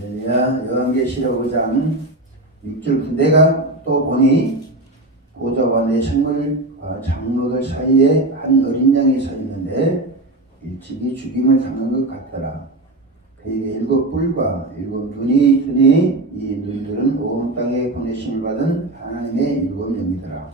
할렐루야. 요한계시록 5장 6절 내가 또 보니 보좌와 내 생물과 장로들 사이에 한 어린 양이 서 있는데 일찍이 죽임을 당한 것 같더라. 그에게 7뿔과 7눈이 있으니 이 눈들은 온 땅에 보내심을 받은 하나님의 7명이더라.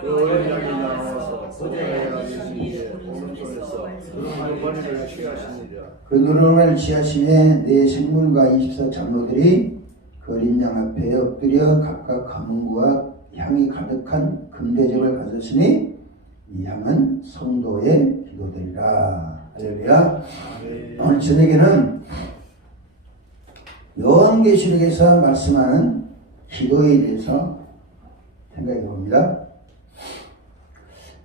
그 어린 양이 나와서 보좌에 앉으신 이의 오른손에서 누룩머리를 취하시니라. 그 누룩을 취하심에 네 생물과 24장로들이 그 어린 양 앞에 엎드려 각각 가문과 향이 가득한 금대접을 가졌으니 이 향은 성도의 기도들이라. 할렐루야. 오늘 저녁에는 요한계시록에서 말씀하는 기도에 대해서 생각해 봅니다.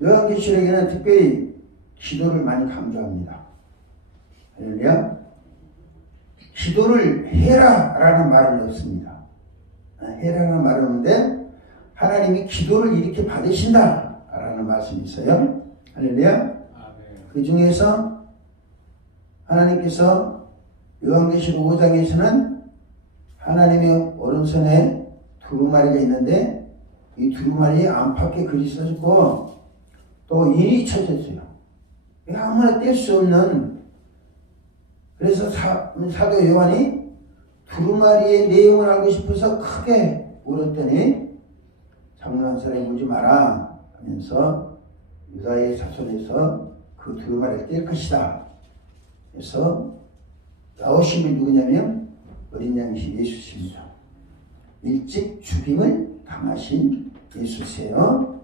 요한계시록에는 특별히 기도를 많이 강조합니다. 할렐루야. 기도를 해라라는 말은 없습니다. 해라라는 말은 없는데 하나님이 기도를 이렇게 받으신다라는 말씀이 있어요. 할렐루야. 그 중에서 하나님께서 요한계시록 5장에서는 하나님의 오른손에 두루마리가 있는데 이 두루마리에 안팎에 글이 써졌고 또 인이 쳐졌어요. 아무나 뗄 수 없는. 그래서 사도 요한이 두루마리의 내용을 알고 싶어서 크게 울었더니 장난한 사람이 울지 마라 하면서 유다의 자손에서 그 두루마리를 뗄 것이다. 그래서 나오신 분이 누구냐면 어린 양이신 예수십니다. 일찍 죽임을 당하신 예수세요.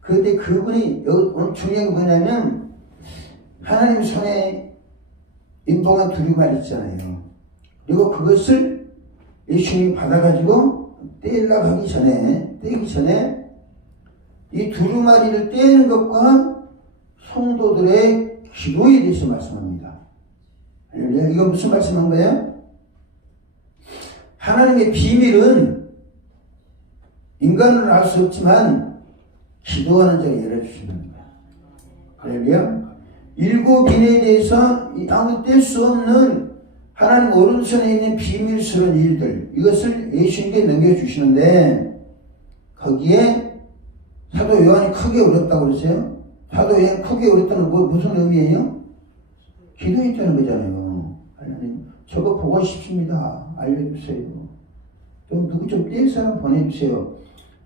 그런데 그분이 오늘 중요한 게 뭐냐면 하나님 손에 인봉한 두루마리 있잖아요. 그리고 그것을 예수님이 받아가지고 떼려고 하기 전에 떼기 전에 이 두루마리를 떼는 것과 성도들의 기도에 대해서 말씀합니다. 이거 무슨 말씀한 거예요? 하나님의 비밀은 인간은 알 수 없지만 기도하는 자가 열어주시는 거야. 할렐루야. 7인에 대해서 아무 뗄 수 없는 하나님 오른손에 있는 비밀스러운 일들, 이것을 예수님께 넘겨주시는데 거기에 사도 요한이 크게 울었다고 그러세요. 사도 요한이 크게 울었다는 건 무슨 의미예요? 기도했다는 거잖아요. 하나님 저거 보고 싶습니다. 알려주세요. 좀 누구 좀 뗄 사람 보내주세요.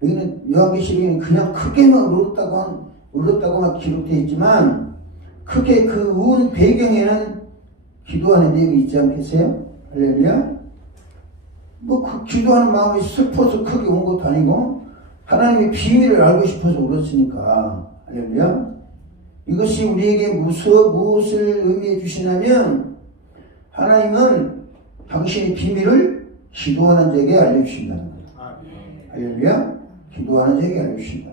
여기는 요한계시록에는 그냥 크게만 울었다고만 기록되어 있지만 크게 그 운 배경에는 기도하는 내용이 있지 않겠어요? 할렐루야. 뭐 그 기도하는 마음이 슬퍼서 크게 온 것도 아니고 하나님의 비밀을 알고 싶어서 울었으니까. 할렐루야. 이것이 우리에게 무엇을 의미해 주시냐면 하나님은 당신의 비밀을 기도하는 자에게 알려주신다는 거예요. 할렐루야. 기도하는 자에게 알려주신다.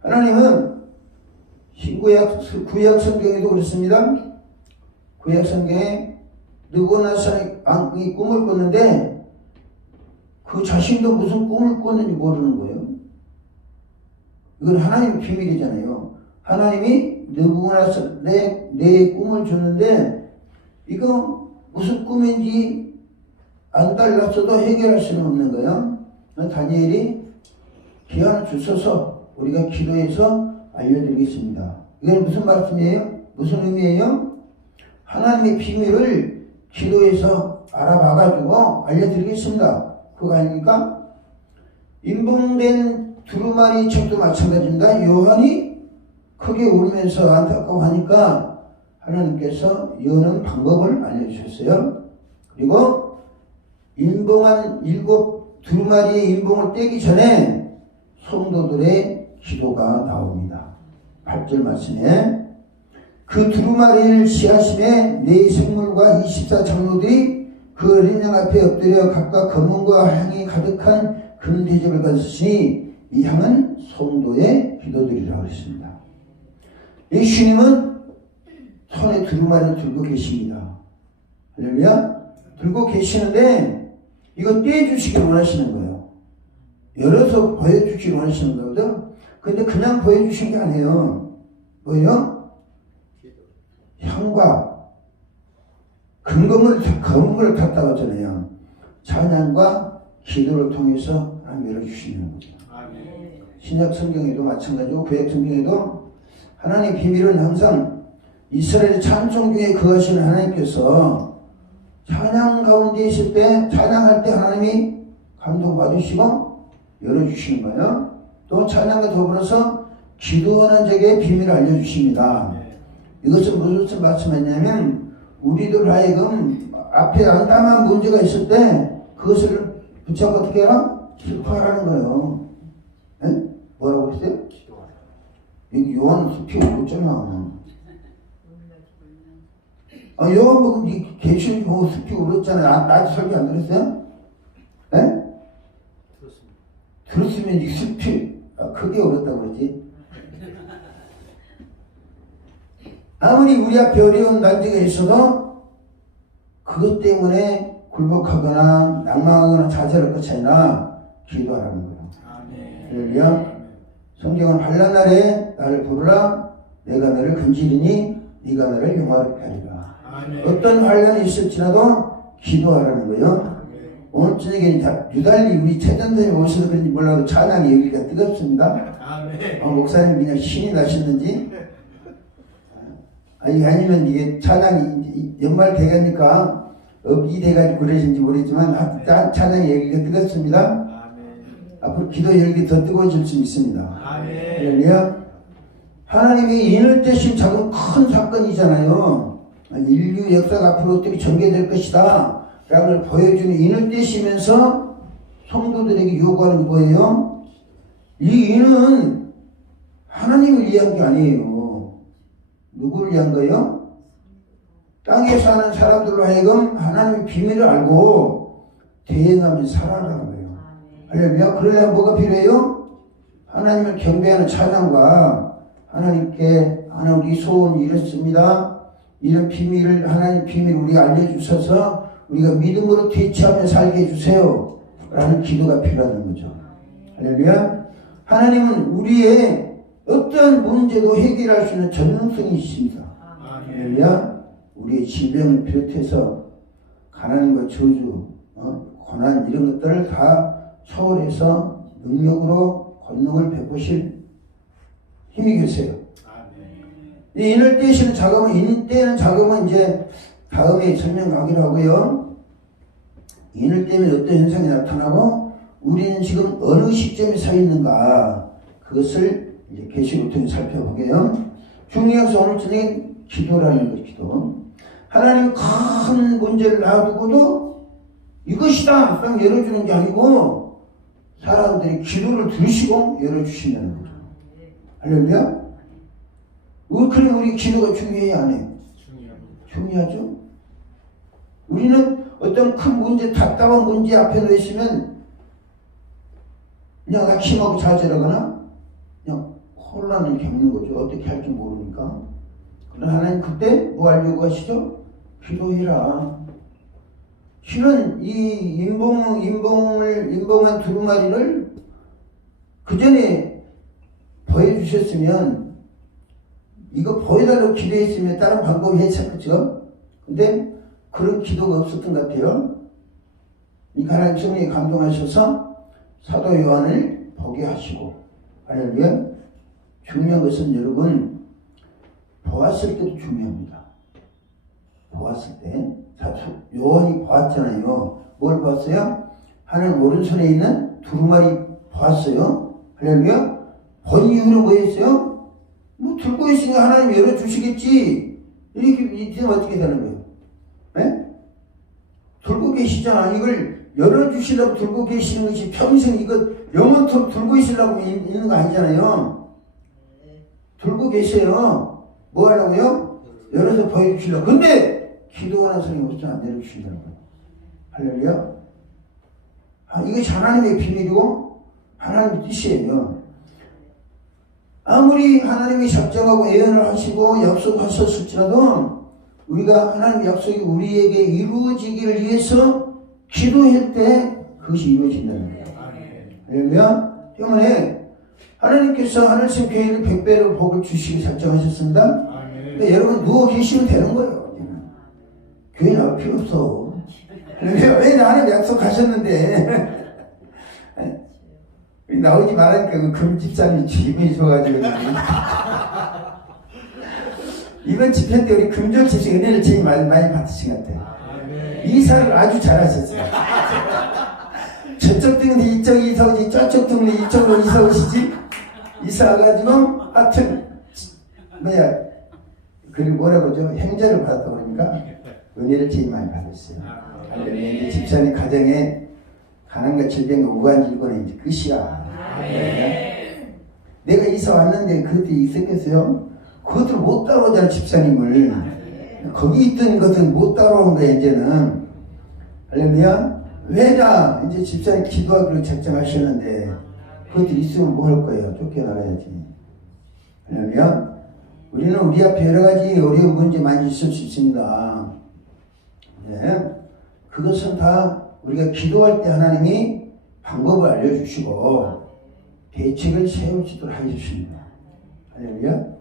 하나님은 구약 성경에도 그렇습니다. 구약 성경에 누구나 사람이 꿈을 꿨는데 그 자신도 무슨 꿈을 꿨는지 모르는 거예요. 이건 하나님의 비밀이잖아요. 하나님이 누구나 내 꿈을 줬는데 이거 무슨 꿈인지 안 달랐어도 해결할 수는 없는 거예요. 다니엘이 기한을 주셔서 우리가 기도해서 알려드리겠습니다. 이건 무슨 말씀이에요? 무슨 의미예요? 하나님의 비밀을 기도해서 알아봐가지고 알려드리겠습니다. 그거 아닙니까? 인봉된 두루마리 책도 마찬가지입니다. 요한이 크게 울면서 안타까워하니까 하나님께서 여는 방법을 알려주셨어요. 그리고 인봉한 7 두루마리의 인봉을 떼기 전에 성도들의 기도가 나옵니다. 8절 말씀에 그 두루마리를 취하심에 네 생물과 24장로들이 그 어린 양 앞에 엎드려 각각 검은과 향이 가득한 금대접을 가졌으니 이 향은 성도의 기도들이라고 했습니다. 예수님은 손에 두루마리를 들고 계십니다. 할렐루야. 들고 계시는데 이거 떼어주시길 원하시는 거예요. 열어서 보여주기를 원하시는 거거든. 근데 그냥 보여주신 게 아니에요. 뭐예요? 향과 검을 탔다고 하잖아요. 찬양과 기도를 통해서 하나님 열어주시는 거죠. 신약 성경에도 마찬가지고 구약 성경에도 하나님의 비밀은 항상 이스라엘 찬송 중에 거하시는 하나님께서 찬양 가운데 있을 때 찬양할 때 하나님이 감동받으시고 열어주시는 거예요. 또 찬양과 더불어서 기도하는 적의 비밀을 알려주십니다. 이것은 무슨 말씀이냐면 우리들 하여금 앞에 암담한 문제가 있을 때 그것을 붙잡고 어떻게 해라? 기도하라는 거예요. 에? 뭐라고 했어요? 여기 요한 숲이 울었잖아. 요한 보고 계시록 보고 숲이 울었잖아. 나도 설교 안 들었어요? 에? 들었으면 이 숲이 크게 울었다고 그러지. 아무리 우리 앞에 어려운 난제가 있어도 그것 때문에 굴복하거나 낭망하거나 좌절할 것이 아니라 기도하라는 거예요. 할렐루야. 성경은 환난 날에 나를 부르라 내가 너를 건지리니 네가 너를 영화롭게 하리라. 어떤 환난이 있을지라도 기도하라는 거예요. 오늘 저녁에 유달리 우리 최전선이 오셔서 그런지 몰라도 찬양이 여기가 뜨겁습니다. 목사님 그냥 신이 나셨는지 아니면 이게 찬양이 연말 돼가니까 업이 돼가지고 그러신지 모르지만 찬양이 여기가 뜨겁습니다. 앞으로 기도 열기 더 뜨거워질 수 있습니다. 할렐루야. 하나님이 인을 떼신 작은 큰 사건이잖아요. 인류 역사가 앞으로 어떻게 전개될 것이다 라고 보여주는 인을 떼시면서 성도들에게 요구하는 게 뭐예요? 이 인은 하나님을 위한 게 아니에요. 누구를 위한 거예요? 땅에 사는 사람들로 하여금 하나님의 비밀을 알고 대행하면서 살아가는 거예요. 할렐루야. 그러려면 뭐가 필요해요? 하나님을 경배하는 찬양과 하나님께 하나님 우리 소원이 이렇습니다. 이런 비밀을 하나님 비밀을 우리가 알려주셔서 우리가 믿음으로 대처하며 살게 해주세요 라는 기도가 필요하다는 거죠. 할렐루야. 하나님은 우리의 어떤 문제도 해결할 수 있는 전능성이 있습니다. 할렐루야. 우리의 질병을 비롯해서 가난과 저주, 고난 이런 것들을 다 초월해서 능력으로 권능을 베푸실 힘이 계세요. 이 인을 떼시는 작업은 인 떼는 작업은 이제 다음에 설명하기로 하고요. 인을 떼면 어떤 현상이 나타나고 우리는 지금 어느 시점에 서 있는가 그것을 이제 계시를 통해 살펴보게요. 중요해서 오늘 저녁에 기도라는 것, 기도. 하나님 큰 문제를 놔두고도 이것이다 딱 열어주는 게 아니고 사람들이 기도를 들으시고 열어주신다는 거죠. 할렐루야. 그럼 우리 기도가 중요해야 안 해요? 중요하죠. 우리는 어떤 큰 문제, 답답한 문제 앞에 놓여 있으면 그냥 낙심하고 좌절하거나 그냥 혼란을 겪는 거죠. 어떻게 할지 모르니까. 그러나 하나님 그때 뭐 하려고 하시죠? 기도해라. 실은 이 인봉한 두루마리를 그 전에 보여주셨으면 이거 보여달라고 기도했으면 다른 방법이 했었겠죠. 근데 그런 기도가 없었던 것 같아요. 이 하나님 성령이 감동하셔서 사도 요한을 보게 하시고, 할렐루야. 중요한 것은 여러분 보았을 때도 중요합니다. 보았을 때 요한이 보았잖아요. 뭘 보았어요? 하나님 오른손에 있는 두루마리 보았어요. 할렐루야. 본 이유는 뭐였어요? 뭐 들고 있으니까 하나님 열어주시겠지. 이렇게 되면 어떻게 되는 거예요? 네? 들고 계시잖아. 이걸 열어주시려고 들고 계시는 것이 평생 이거 영원토록 들고 있으려고 있는 거 아니잖아요. 들고 계세요. 뭐 하려고요? 열어서 보여주시려고. 근데 기도하는 사람이 없으면 안 열어주신다는 거예요. 할렐루야. 이것이 하나님의 비밀이고 하나님의 뜻이에요. 아무리 하나님이 작정하고 예언을 하시고 약속하셨을지라도 우리가 하나님의 약속이 우리에게 이루어지기를 위해서 기도할 때 그것이 이루어진다는 거예요. 할렐루야. 때문에 하나님께서 하늘색 교회를 100배로 복을 주시기 작정하셨습니다. 그러니까 여러분 누워 계시면 되는 거예요. 교회 나올 필요 없어. 왜 나는 약속하셨는데 나오지 말라니까 그 금집사님이 주임이 줘가지고 이번 집회 때 우리 금전집사 은혜를 제일 많이 받으신 것 같아요. 이사를 아주 잘하셨어요. 저쪽 등에 이쪽 이사 오지 저쪽 등에 이쪽으로 이사 오시지. 이사 와가지고 하여튼 그리고 뭐라고 그러죠? 행자를 받았다 그러니까 은혜를 제일 많이 받았어요. 이제 집사님 가정에 가난과 질병과 우환질고는 이제 끝이야. 네. 내가 이사 왔는데 그것도 있었겠어요? 그것들 못 따라오잖아 집사님을. 거기 있던 것은 못 따라오는 거야 이제는. 할렐루야. 왜냐 이제 집사님 기도하기로 작정하셨는데 그것들 있으면 뭐 할 거예요? 쫓겨나가야지. 할렐루야. 우리는 우리 앞에 여러 가지 어려운 문제 많이 있을 수 있습니다. 네. 그것은 다 우리가 기도할 때 하나님이 방법을 알려주시고 대책을 세우시도록 해주십니다. 할렐루야.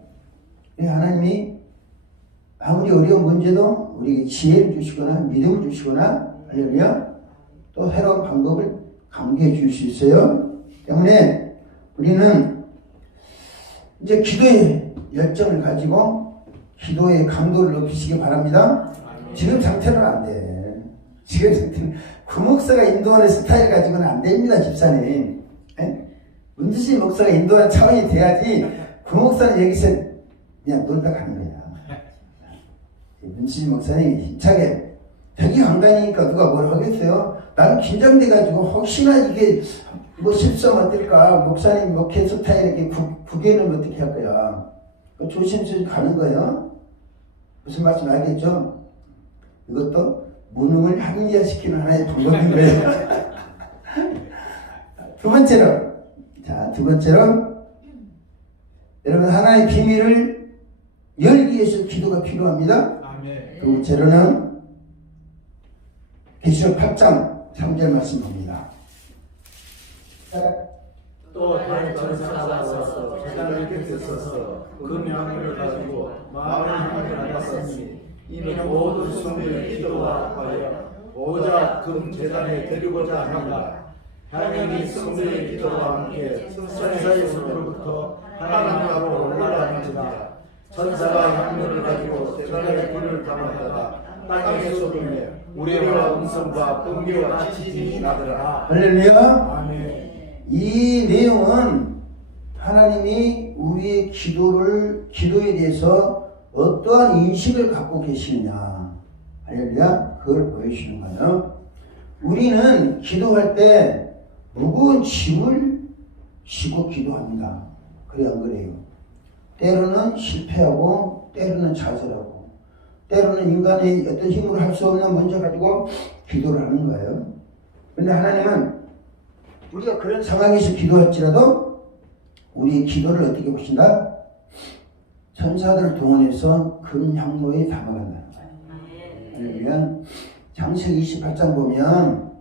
하나님이 아무리 어려운 문제도 우리에게 지혜를 주시거나 믿음을 주시거나 할렐루야 또 새로운 방법을 강구해 줄 수 있어요. 때문에 우리는 이제 기도의 열정을 가지고 기도의 강도를 높이시기 바랍니다. 지금 상태는 안 돼. 지금 상태는 구목사가 인도하는 스타일 가지고는 안 됩니다, 집사님. 문지신 목사가 인도하는 차원이 돼야지 구목사는 여기서 그냥 놀다 가는 거야. 문지신 목사님이 힘차게 자기 강단이니까 누가 뭘 하겠어요? 나는 긴장돼가지고 혹시나 이게 뭐 실수하면 어떨까? 목사님 목회 스타일 이렇게 구개는 어떻게 할 거야? 조심스럽게 가는 거예요. 무슨 말씀 알겠죠? 이것도 무능을 합리화시키는 하나의 방법인 거예요. 두 번째로, 여러분 하나의 비밀을 열기 위해서 기도가 필요합니다. 두 번째로는 계시록 8장 3절 말씀 봅니다. 또 다른 전사가 와서 제자들 곁에 서서 금향을 가지고 마음을 향하여 나갔으니 이는 모든 성도의 기도와 하여 오자 금 제단에 드리고자 하니라. 하나님이 성도의 기도와 함께 천사의 손으로부터 하나님으로 올라가는지라. 천사가 향료를 가지고 제단에 불을 담았다가 땅에 쏟으며 우레와 음성과 번개와 지진이 나더라. 할렐루야. 아멘. 이 내용은 하나님이 우리의 기도에 대해서 어떠한 인식을 갖고 계시느냐. 할렐루야. 그걸 보여주시는 거예요. 우리는 기도할 때 무거운 짐을 지고 기도합니다. 그래 안 그래요? 때로는 실패하고 때로는 좌절하고 때로는 인간의 어떤 힘으로 할 수 없는 문제 가지고 기도를 하는 거예요. 그런데 하나님은 우리가 그런 상황에서 기도할지라도 우리의 기도를 어떻게 보신다? 천사들을 동원해서 금 향로에 담아간다는 거예요. 그러면 장세기 28장 보면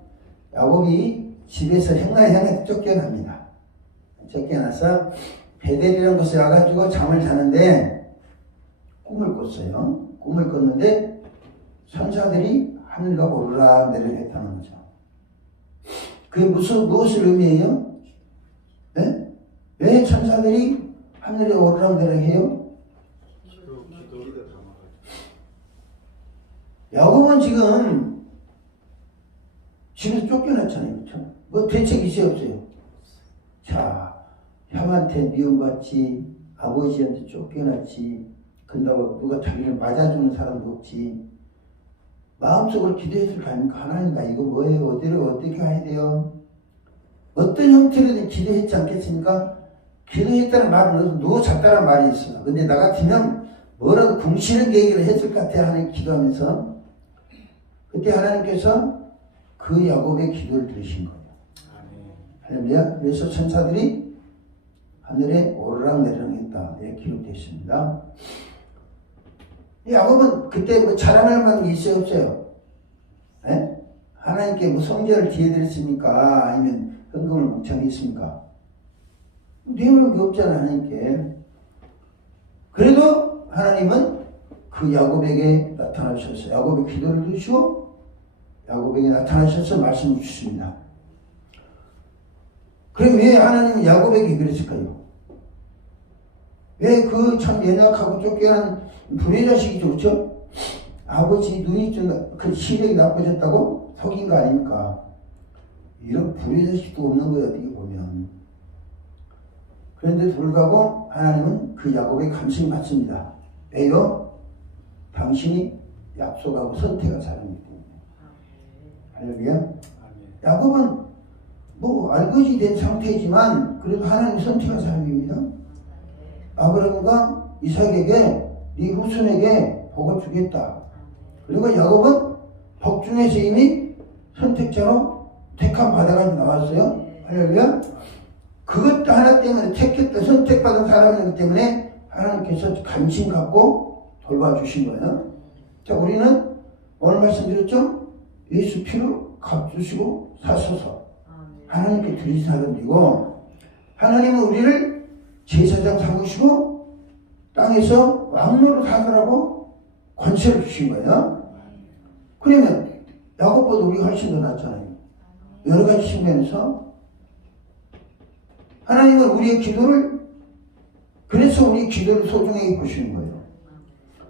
야곱이 집에서 행나에 향해 쫓겨납니다. 쫓겨나서 베델이라는 곳에 와가지고 잠을 자는데 꿈을 꿨어요. 꿈을 꿨는데 천사들이 하늘과 오르락 내리락 했다는 거죠. 그게 무엇을 의미해요? 네? 왜 천사들이 하늘에 오르락 내리락 해요? 야곱은 지금 집에서 쫓겨났잖아요. 그렇죠? 뭐 대책이 있어요, 없어요? 자, 형한테 미움받지, 아버지한테 쫓겨났지, 근다고 누가 자기를 맞아주는 사람도 없지. 마음속으로 기도했을 거 아닙니까? 하나님 나 이거 뭐예요? 어떻게 해야 돼요? 어떤 형태로든 기도했지 않겠습니까? 기도했다는 말은 누워 잤다는 말이 있어요. 근데 나 같으면 뭐라도 궁시렁 얘기를 했을 것 같아. 하나님 기도하면서. 그때 하나님께서 그 야곱의 기도를 들으신 거예요. 할렐루야. 그래서 천사들이 하늘에 오르락 내리락 했다. 이렇게 기록되어 있습니다. 야곱은 그때 뭐 자랑할 만한 게 있어요, 없어요? 네? 하나님께 뭐 성전을 기회드렸습니까? 아니면 헌금을 묵창했습니까? 내놓은 게 없잖아, 하나님께. 그래도 하나님은 그 그 야곱에게 나타나셔서 야곱의 기도를 들으시고 야곱에게 나타나셔서 말씀을 주십니다. 그럼 왜 하나님은 야곱에게 그랬을까요? 왜 그 참 연약하고 쫓겨난 불의 자식이죠, 그렇죠? 아버지 눈이 좀 그 시력이 나빠졌다고 속인 거 아닙니까? 이런 불의 자식도 없는 거예요, 어떻게 보면. 그런데 불구하고 하나님은 그 야곱의 감심을 받습니다. 왜요? 당신이 약속하고 선택한 사람이기 때문에. 할렐루야. 야곱은 뭐 알거지 된 상태이지만 그래도 하나님 선택한 사람입니다. 아브라함과 이삭에게 네 후손에게 복을 주겠다. 그리고 야곱은 복 중에서 이미 선택자로 택함 받아가지고 나왔어요. 할렐루야. 그것도 하나 때문에 택했다 선택받은 사람이기 때문에 하나님께서 관심 갖고 돌봐주신 거예요. 자, 우리는 오늘 말씀드렸죠? 예수 피로 값주시고 사셔서 하나님께 드리신 사람이고 하나님은 우리를 제사장 삼으시고 땅에서 왕노로 사느라고 권세를 주신 거예요. 그러면 야곱보다 우리가 훨씬 더 낫잖아요. 여러 가지 측면에서 하나님은 우리의 기도를 그래서 우리 기도를 소중하게 보시는 거예요.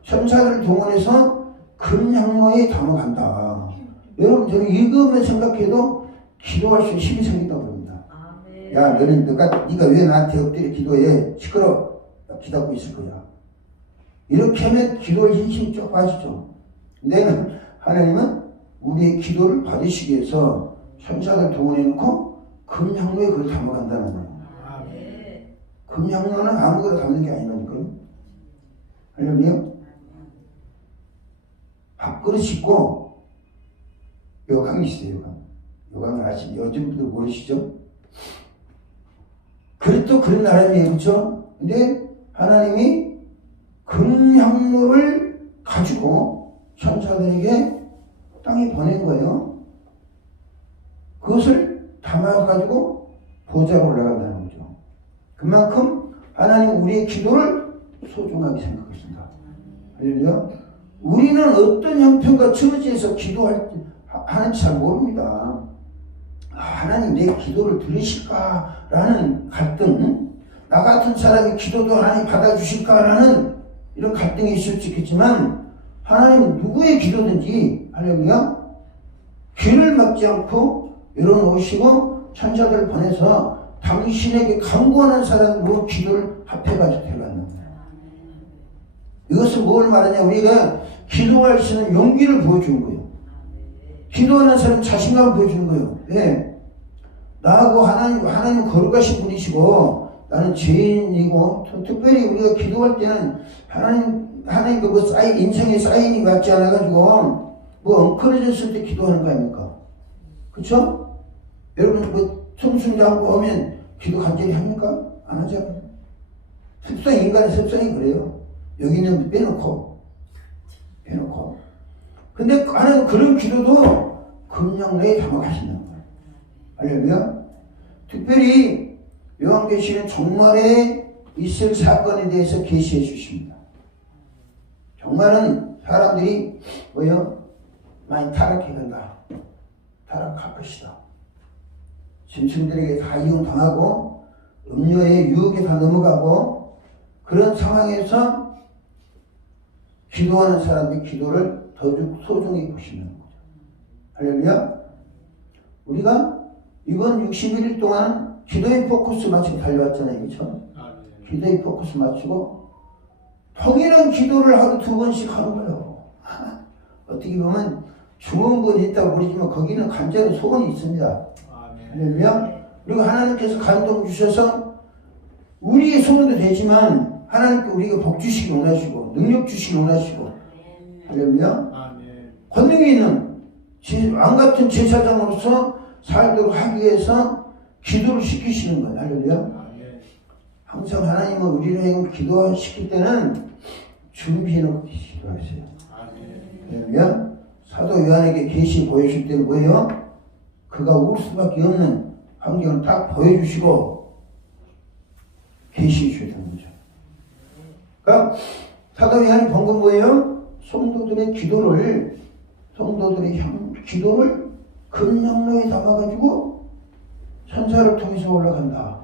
천사들을 동원해서 금향로에 담아간다. 여러분 저는 읽으면 생각해도 기도할 수 힘이 생긴다고 그럽니다. 야 너는 네가 왜 나한테 엎드려 기도해 시끄러 기다리고 있을 거야. 이렇게 하면 기도할 힘이 쭉 빠지죠. 근데 하나님은 우리의 기도를 받으시기 위해서 천사들 동원해 놓고 금향로에 그걸 담아간다는 거예요. 금향로는 아무거나 담는 게 아니라니까요. 할렐루야. 밥그릇 있고 요강이 있어요. 요강을 아시죠? 요즘부터 모르시죠? 그래도 그런 나라이에요. 그렇죠? 근데 하나님이 금향로를 가지고 천사들에게 땅에 보낸 거예요. 그것을 담아가지고 보좌로 올라간다는 거죠. 그만큼 하나님 우리의 기도를 소중하게 생각하신다. 할렐루야. 우리는 어떤 형편과 처지에서 하는지 잘 모릅니다. 하나님 내 기도를 들으실까라는 갈등, 나 같은 사람이 기도도 하나님 받아주실까라는 이런 갈등이 있을 수 있겠지만 하나님은 누구의 기도든지 할렐루야 귀를 막지 않고 열어놓으시고 천사들을 보내서 당신에게 간구하는 사람으로 기도를 합해가지고 데려가는 거예요. 이것은 뭘 말하냐? 우리가 기도할 수 있는 용기를 보여주는 거예요. 기도하는 사람 자신감을 보여주는 거예요. 예. 나하고 하나님 거룩하신 분이시고 나는 죄인이고 특별히 우리가 기도할 때는 하나님 그 인생의 사인이 맞지 않아가지고 엉클어졌을 때 기도하는 거 아닙니까? 그쵸? 여러분 청순자하고 오면 기도 간절히 합니까? 안 하잖아요. 인간의 습성이 그래요. 여기 있는 분 빼놓고. 근데 하나님 그런 기도도 금양로에 담아가신다는 거예요. 할렐루야. 특별히 요한계시는 종말에 있을 사건에 대해서 계시해 주십니다. 종말은 사람들이 많이 타락해 간다. 타락할 것이다. 짐승들에게 다 이용당하고 음료의 유혹에 다 넘어가고 그런 상황에서 기도하는 사람의 기도를 더욱 소중히 보시는 거죠. 할렐루야. 우리가 이번 61일 동안 기도의 포커스 맞추고 달려왔잖아요. 그렇죠? 기도의 포커스 맞추고 통일한 기도를 하루 2번씩 하는 거예요. 어떻게 보면 좋은 건 있다고 모르지만 거기는 간절한 소원이 있습니다. 할렐루야. 그리고 하나님께서 감동 주셔서 우리의 소원도 되지만 하나님께 우리가 복 주시기 원하시고 능력 주시기 원하시고 할렐루야. 권능이 있는 왕같은 제사장으로서 살도록 하기 위해서 기도를 시키시는 거예요. 할렐루야. 항상 하나님은 우리를 기도시킬 때는 준비해놓고 기도하세요. 할렐루야. 사도 요한에게 계시 보여줄 때는 뭐예요? 그가 울 수밖에 없는 환경을 딱 보여주시고 계시해 주셔야 되는 거죠. 그러니까 사도 요한이 본 건 뭐예요? 성도들의 기도를 기도를 금영로에 담아가지고 천사를 통해서 올라간다.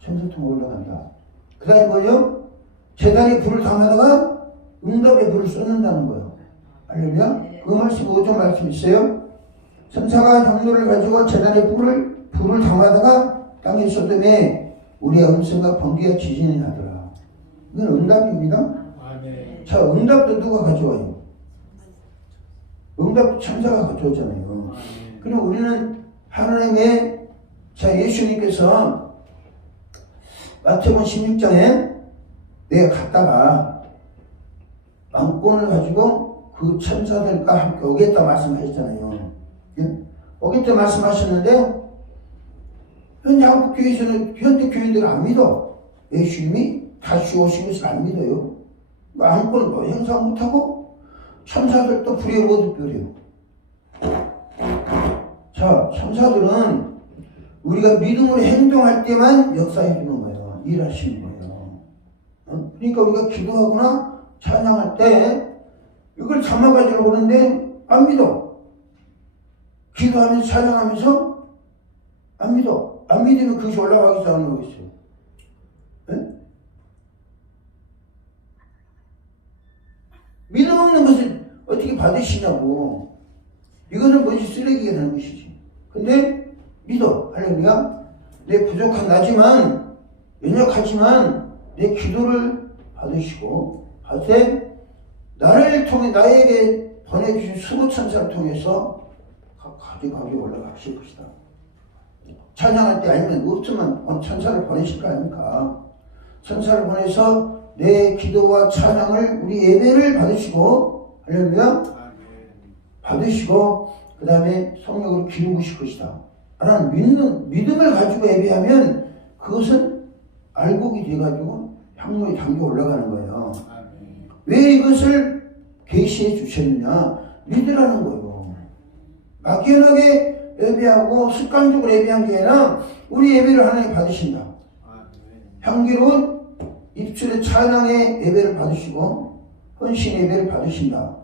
천사 통해 올라간다. 그 다음에 뭐예요? 제단에 불을 담아다가 응답의 불을 쏟는다는 거예요. 알렐루야? 그 말씀 5절 말씀 있어요. 천사가 경로를 가지고 제단에 불을 담아다가 땅에 쏟음에 우리의 음성과 번개가 지진이 나더라. 이건 응답입니다. 아멘. 자, 응답도 누가 가져와요? 응답도 천사가 가져오잖아요. 그럼 우리는 하나님의, 자, 예수님께서 마태복음 16장에 내가 갔다가 왕권을 가지고 그 천사들과 함께 오겠다 말씀하셨잖아요. 예? 오겠다 말씀하셨는데 현재 한국 교회에서는 현대 교인들은 안 믿어. 예수님이 다시 오신 것을 안 믿어요. 왕권을 뭐 행사 못하고 천사들도 불에 못 버려요. 자, 천사들은 우리가 믿음으로 행동할 때만 역사해 주는 거예요. 일하시는 거예요. 그러니까 우리가 기도하거나 찬양할 때 이걸 담아가지고 오는데 안 믿어. 기도하면서 찬양하면서 안 믿어. 안 믿으면 그것이 올라가기도 안 하고 있어요. 네? 믿음 없는 것을 어떻게 받으시냐고. 이거는 뭐지? 쓰레기가 되는 것이지. 근데 믿어. 할렐루야. 내 부족한 나지만, 연약하지만 내 기도를 받으시고, 받되 나를 통해 나에게 보내주신 수고천사를 통해서 가지가지 올라가실 것이다. 찬양할 때 아니면 없으면 천사를 보내실 거 아닙니까? 천사를 보내서 내 기도와 찬양을 우리 예배를 받으시고, 할렐루야, 받으시고 그 다음에 성령으로 기름 부으실 것이다 라는 믿음을 가지고 예배하면 그것은 알곡이 돼가지고 향로에 담겨 올라가는 거예요. 왜 이것을 계시해 주셨느냐? 믿으라는 거예요. 막연하게 예배하고 습관적으로 예배한 게 아니라 우리 예배를 하나님 받으신다. 향기로운 입술의 찬양의 예배를 받으시고 헌신 예배를 받으신다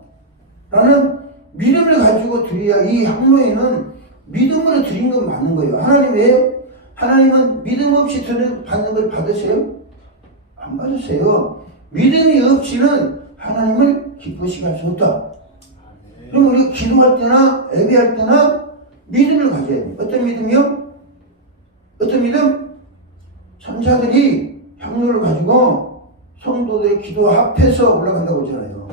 라는 믿음을 가지고 드려야, 이 향로에는 믿음으로 드린 건 맞는 거예요. 하나님 왜요? 하나님은 믿음 없이 받는 걸 받으세요? 안 받으세요. 믿음이 없이는 하나님을 기쁘시게 할 수 없다. 그럼 우리가 기도할 때나 예배할 때나 믿음을 가져야 돼요. 어떤 믿음이요? 어떤 믿음? 천사들이 향로를 가지고 성도들의 기도 앞에서 올라간다고 하잖아요.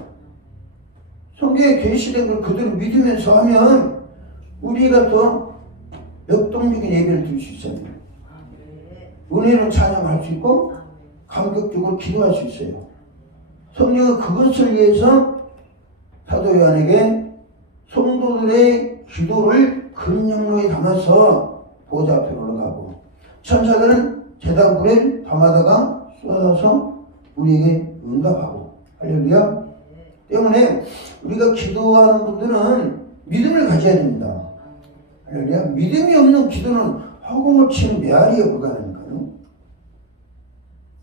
성경에 계시된 걸 그대로 믿으면서 하면 우리가 더 역동적인 예배를 드릴 수 있어요. 은혜로 찬양할 수 있고 감격적으로 기도할 수 있어요. 성령은 그것을 위해서 사도 요한에게 성도들의 기도를 금양로에 담아서 보좌 앞에 올라가고 천사들은 제단불에 담아다가 쏟아서 우리에게 응답하고, 할렐루야. 때문에 우리가 기도하는 분들은 믿음을 가져야 됩니다. 할렐루야. 믿음이 없는 기도는 허공을 치는 메아리에 불과하니까요.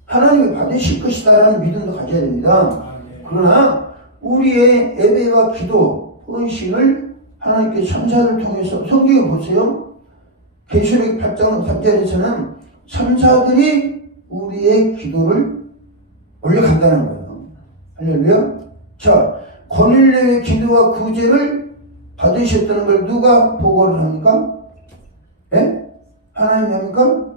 하나님이 받으실 것이다라는 믿음도 가져야 됩니다. 그러나 우리의 예배와 기도, 헌신을 하나님께 천사를 통해서, 성경에 보세요. 계시록 8장 3절에서는 천사들이 우리의 기도를 올려간다는 거예요. 할렐루야. 자, 고넬료의 기도와 구제를 받으셨다는 걸 누가 보고를 합니까? 예? 하나님이 합니까?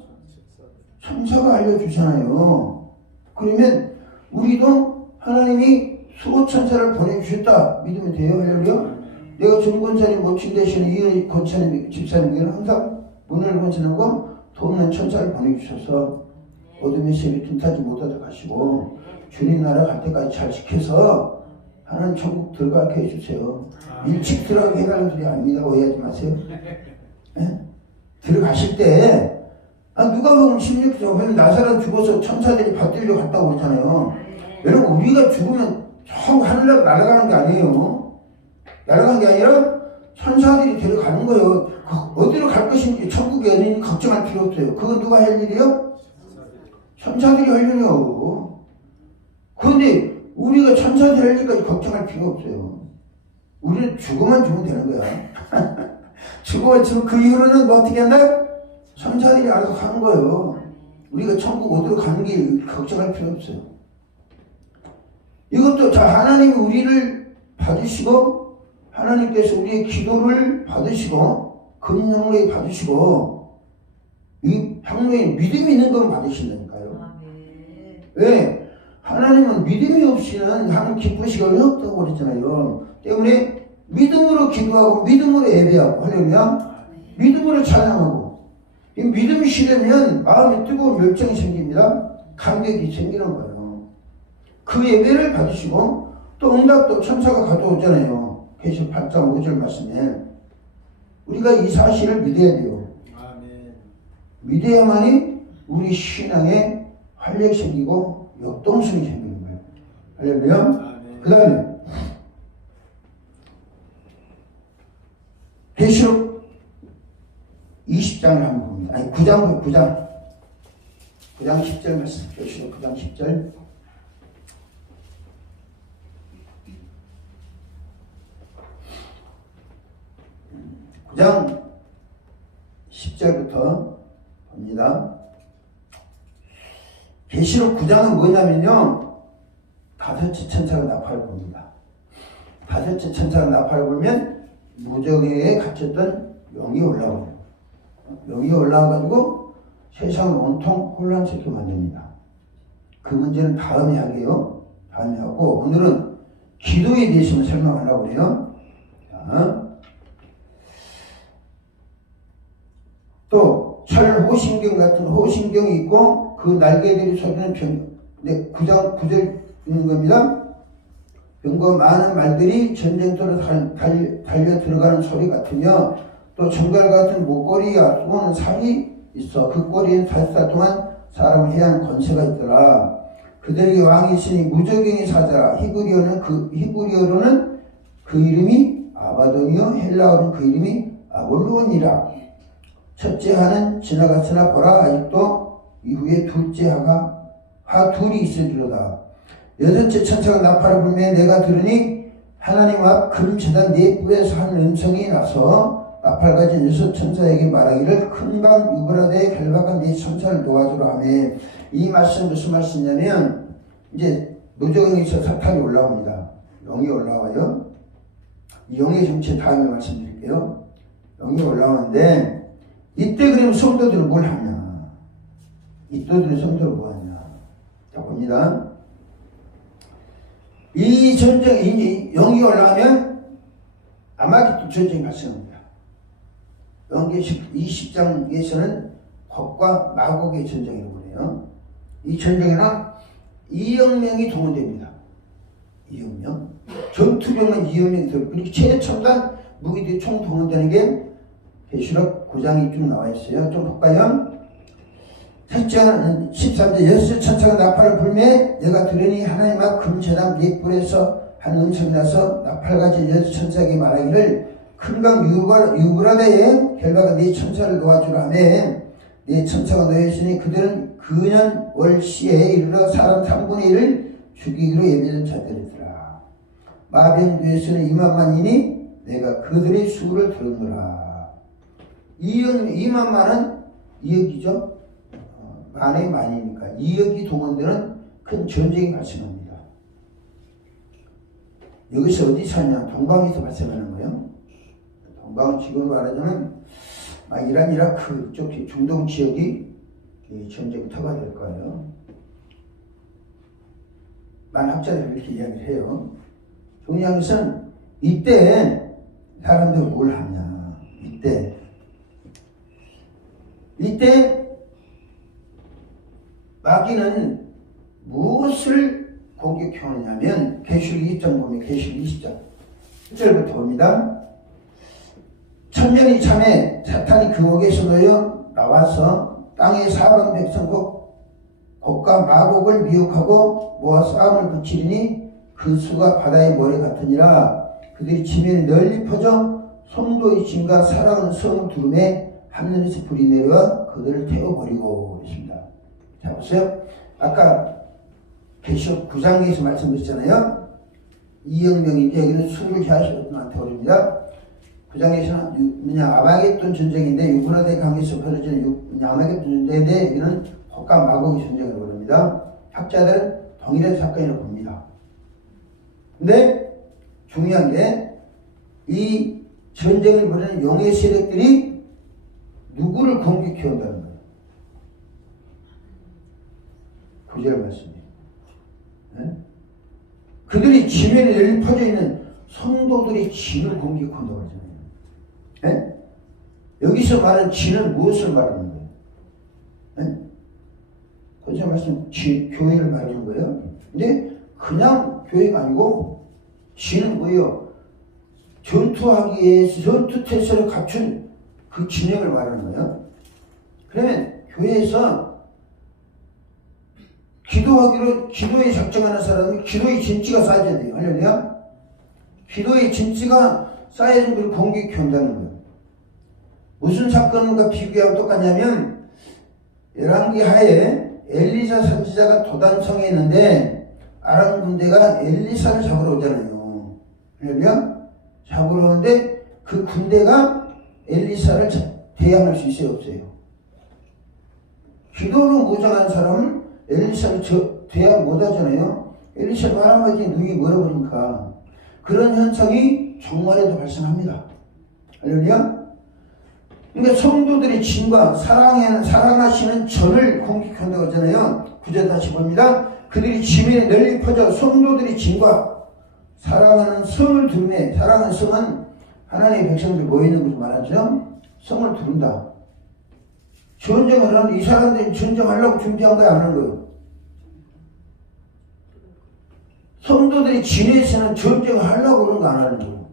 천사가 알려주잖아요. 그러면 우리도 하나님이 수고천사를 보내주셨다 믿으면 돼요. 할렐루야. 내가 정권사님 모친 대신에 이 권사님 집사님에게는 항상 문을 건설하고 돕는 천사를 보내주셔서 어둠의 세력이 틈타지 못하도록 하시고 주님 나라 갈 때까지 잘 지켜서 하나님 천국 들어가게 해주세요. 일찍 들어가게 해달라는 소리 아닙니다. 오해하지 마세요. 네? 들어가실 때 누가 보면 16절 나사렛 죽어서 천사들이 받들려 갔다고 그러잖아요. 여러분 우리가 죽으면 저 하늘나라 날아가는 게 아니에요. 날아가는 게 아니라 천사들이 데려가는 거예요. 어디로 갈 것인지 천국에 어딘지 걱정할 필요 없어요. 그건 누가 할 일이요? 천사들이 할 일이요. 그런데 우리가 천사 될 때까지 걱정할 필요 없어요. 우리는 죽으면 되는 거야. 죽으면 그 이후로는 뭐 어떻게 한다? 천사들이 알아서 가는 거예요. 우리가 천국 어디로 가는 게 걱정할 필요 없어요. 이것도 자, 하나님이 우리를 받으시고 하나님께서 우리의 기도를 받으시고 금형로에 받으시고 이 향로에 믿음이 있는 건 받으신다니까요. 왜? 하나님은 믿음이 없이는 하나님 기쁘시기가 어렵다고 그랬잖아요. 때문에 믿음으로 기도하고 믿음으로 예배하고 할렐루야. 믿음으로 찬양하고 이 믿음이 실으면 마음에 뜨거운 열정이 생깁니다. 감격이 생기는 거예요. 그 예배를 받으시고 또 응답도 천사가 가져오잖아요. 계시록 8장 5절 말씀에 우리가 이 사실을 믿어야 돼요. 아멘. 믿어야만이 우리 신앙에 활력이 생기고 역동성이 생기는 거예요. 할렐루야. 그 다음에 계시록 20장을 한번 봅니다. 아니 9장 10절 말씀. 계시록 9장 10절. 장 10절부터 봅니다. 계시록 9장은 뭐냐면요, 다섯째 천사가 나팔을 봅니다. 다섯째 천사가 나팔을 불면 무저기에 갇혔던 영이 올라와요. 영이 올라와가지고 세상을 온통 혼란스럽게 만듭니다. 그 문제는 다음에 하게요. 다음에 하고 오늘은 기도에 대해서 설명하려고 해요. 또 철호신경 같은 호신경이 있고 그 날개들이 솟는 네, 9절 있는 겁니다. 병거 많은 말들이 전쟁터로 달려 들어가는 소리 같으며 또 정갈 같은 목걸이가 쏘는 살이 있어 그 꼬리에는 40살 동안 사람을 해한 권세가 있더라. 그들에게 왕이 있으니 무저경의 사자라. 히브리어로는 그 이름이 아바돈이요 헬라어로는 그 이름이 아볼론이라. 첫째 하는 지나갔으나 보라 아직도 이후에 둘째 하 둘이 있으리로다. 여섯째 천사가 나팔을 불매 내가 들으니 하나님 앞 금제단 네 뿔에서 한 음성이 나서 나팔 가진 여섯 천사에게 말하기를 큰 강 유브라데에 결박한 네 천사를 도와주라 하며 이 말씀 무슨 말씀이냐면 이제 무저경에서 사탄이 올라옵니다. 영이 올라와요. 이 영의 정체 다음에 말씀드릴게요. 영이 올라오는데 이때 그러면 성도들은 뭘 하냐? 이때들은 성도를 뭐 하냐? 자 봅니다. 이 전쟁이 영이 올라가면 아마겟돈 전쟁이 발생합니다. 영계시 20장에서는 곡과 마곡의 전쟁이라고 그래요. 이 전쟁에는 2억 명이 동원됩니다. 2억 명. 전투병은 2억 명이 들고 그렇게 최첨단 무기들이 총 동원되는 게 계시록 9장이 쭉 나와 있어요. 좀 볼까요? 13절 여섯 천사가 나팔을 불매 내가 들으니 하나님 앞 금제단 네 뿔에서 한 음성이 나서 나팔가진 여섯 천사에게 말하기를 큰 강 유브라데에 결박한 네 천사를 도와주라 하며 네 천사가 놓여있으니 그들은 그년 월시에 이르러 사람 3분의 1을 죽이기로 예비된 자들이더라. 마병두에서는 2만만이니 내가 그들의 수를 들었노라. 2만만은 2억이죠. 만의 만이니까 2억이 동원되는 큰 전쟁이 발생합니다. 여기서 어디 사냐? 동방에서 발생하는 거예요. 동방은 지금 말하자면 이란 이라크 쪽 중동 지역이 전쟁 터가 될 거예요. 많은 학자들이 이렇게 이야기를 해요. 중요한 것은 이때 사람들은 뭘 하냐? 이때 마귀는 무엇을 공격해오느냐면 계시록 20장 보면 계시록 20장 1절부터 봅니다. 천년이 참에 사탄이 그 옥에서 놓여 나와서 땅의 사방 백성 곡과 마곡을 미혹하고 모아 싸움을 붙이리니 그 수가 바다의 모래 같으니라. 그들이 지면에 널리 퍼져 송도의 진과 사랑하는 성을 두름에 하늘에서 불이 내려와 그들을 태워버리고 있습니다. 자 보세요. 아까 계시록 9장에서 말씀드렸잖아요. 이혁명인데 여기는 술을 취하시는 분한테 오릅니다. 9장에서는 아마겟돈 전쟁인데 유브라데 강에서 벌어지는 아마겟돈 전쟁인데 여기는 곡과 마곡의 전쟁을 부릅니다. 학자들은 동일한 사건이라고 봅니다. 근데 중요한 게 이 전쟁을 벌이는 용의 세력들이 누구를 공격해 온다는 거예요. 9절 말씀이에요. 네? 그들이 지면에 널리 퍼져 있는 성도들이 진을 공격한다고 하잖아요. 네? 여기서 말하는 진은 무엇을 말하는 거예요? 네? 그저 말씀 교회를 말하는 거예요. 근데 그냥 교회가 아니고 진은 뭐예요? 전투하기 위해서 전투 태세를 갖춘 그 진영을 말하는 거예요. 그러면 교회에서 기도에 작정하는 사람은 기도의 진지가 쌓여야 돼요. 할렐루야. 기도의 진지가 쌓여진 걸 공격해 온다는 거예요. 무슨 사건과 비교하면 똑같냐면 열왕기 하에 엘리사 선지자가 도단성에 있는데 아람 군대가 엘리사를 잡으러 오잖아요. 할렐루야. 잡으러 오는데 그 군대가 엘리사를 대항할 수 있어요, 없어요? 기도로 무장한 사람은 엘리사를 대항 못 하잖아요. 엘리사 말 한마디에 눈이 멀어버리니까. 그런 현상이 종말에도 발생합니다. 할렐루야. 그러니까 성도들의 진과 사랑하시는 전을 공격한다고 하잖아요. 9절 다시 봅니다. 그들이 지면에 널리 퍼져 성도들의 진과 사랑하는 성을 두매. 사랑하는 성은 하나님의 백성들 모이는 것을 말하죠. 성을 두른다. 전쟁을 하는 이 사람들이 전쟁하려고 준비한 거야, 안 하는 거예요? 성도들이 진에서는 전쟁을 하려고 그런 거 안 하는 거예요.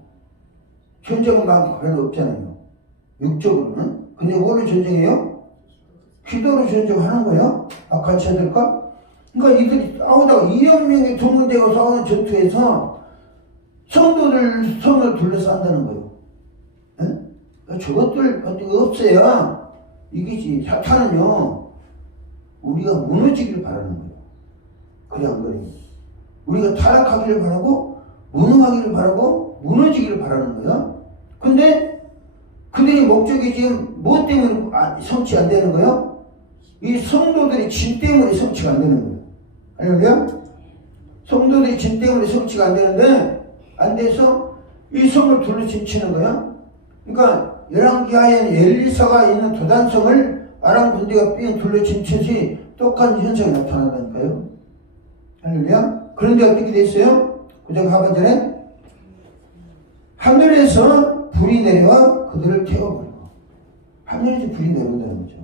전쟁은 별로 없잖아요. 육적으로는. 근데 뭘로 전쟁해요? 기도로 전쟁하는 거예요? 아, 같이 해야 될까? 그러니까 이들이 싸우다가 2억 명이 동원되고 싸우는 전투에서 성도들 성을 둘러싼다는 거예요. 네? 그러니까 저것들 없어야 이기지. 사탄은요, 우리가 무너지기를 바라는 거예요. 그래 안 그래요? 우리가 타락하기를 바라고, 무능하기를 바라고, 무너지기를 바라는 거예요. 근데 그들의 목적이 지금 뭐 때문에 성취 안 되는 거예요? 이 성도들의 진 때문에 성취가 안 되는 거예요. 할렐루야? 성도들의 진 때문에 성취가 안 되는데, 안 돼서 이 성을 둘러 침치는 거예요. 그러니까 열왕기하에 엘리사가 있는 도단성을 아람 군대가 삥 둘러 침치듯이 똑같은 현상이 나타난다니까요. 할렐루야. 그런데 어떻게 됐어요? 구절 하반절에 하늘에서 불이 내려와 그들을 태워버리고. 하늘에서 불이 내려온다는 거죠.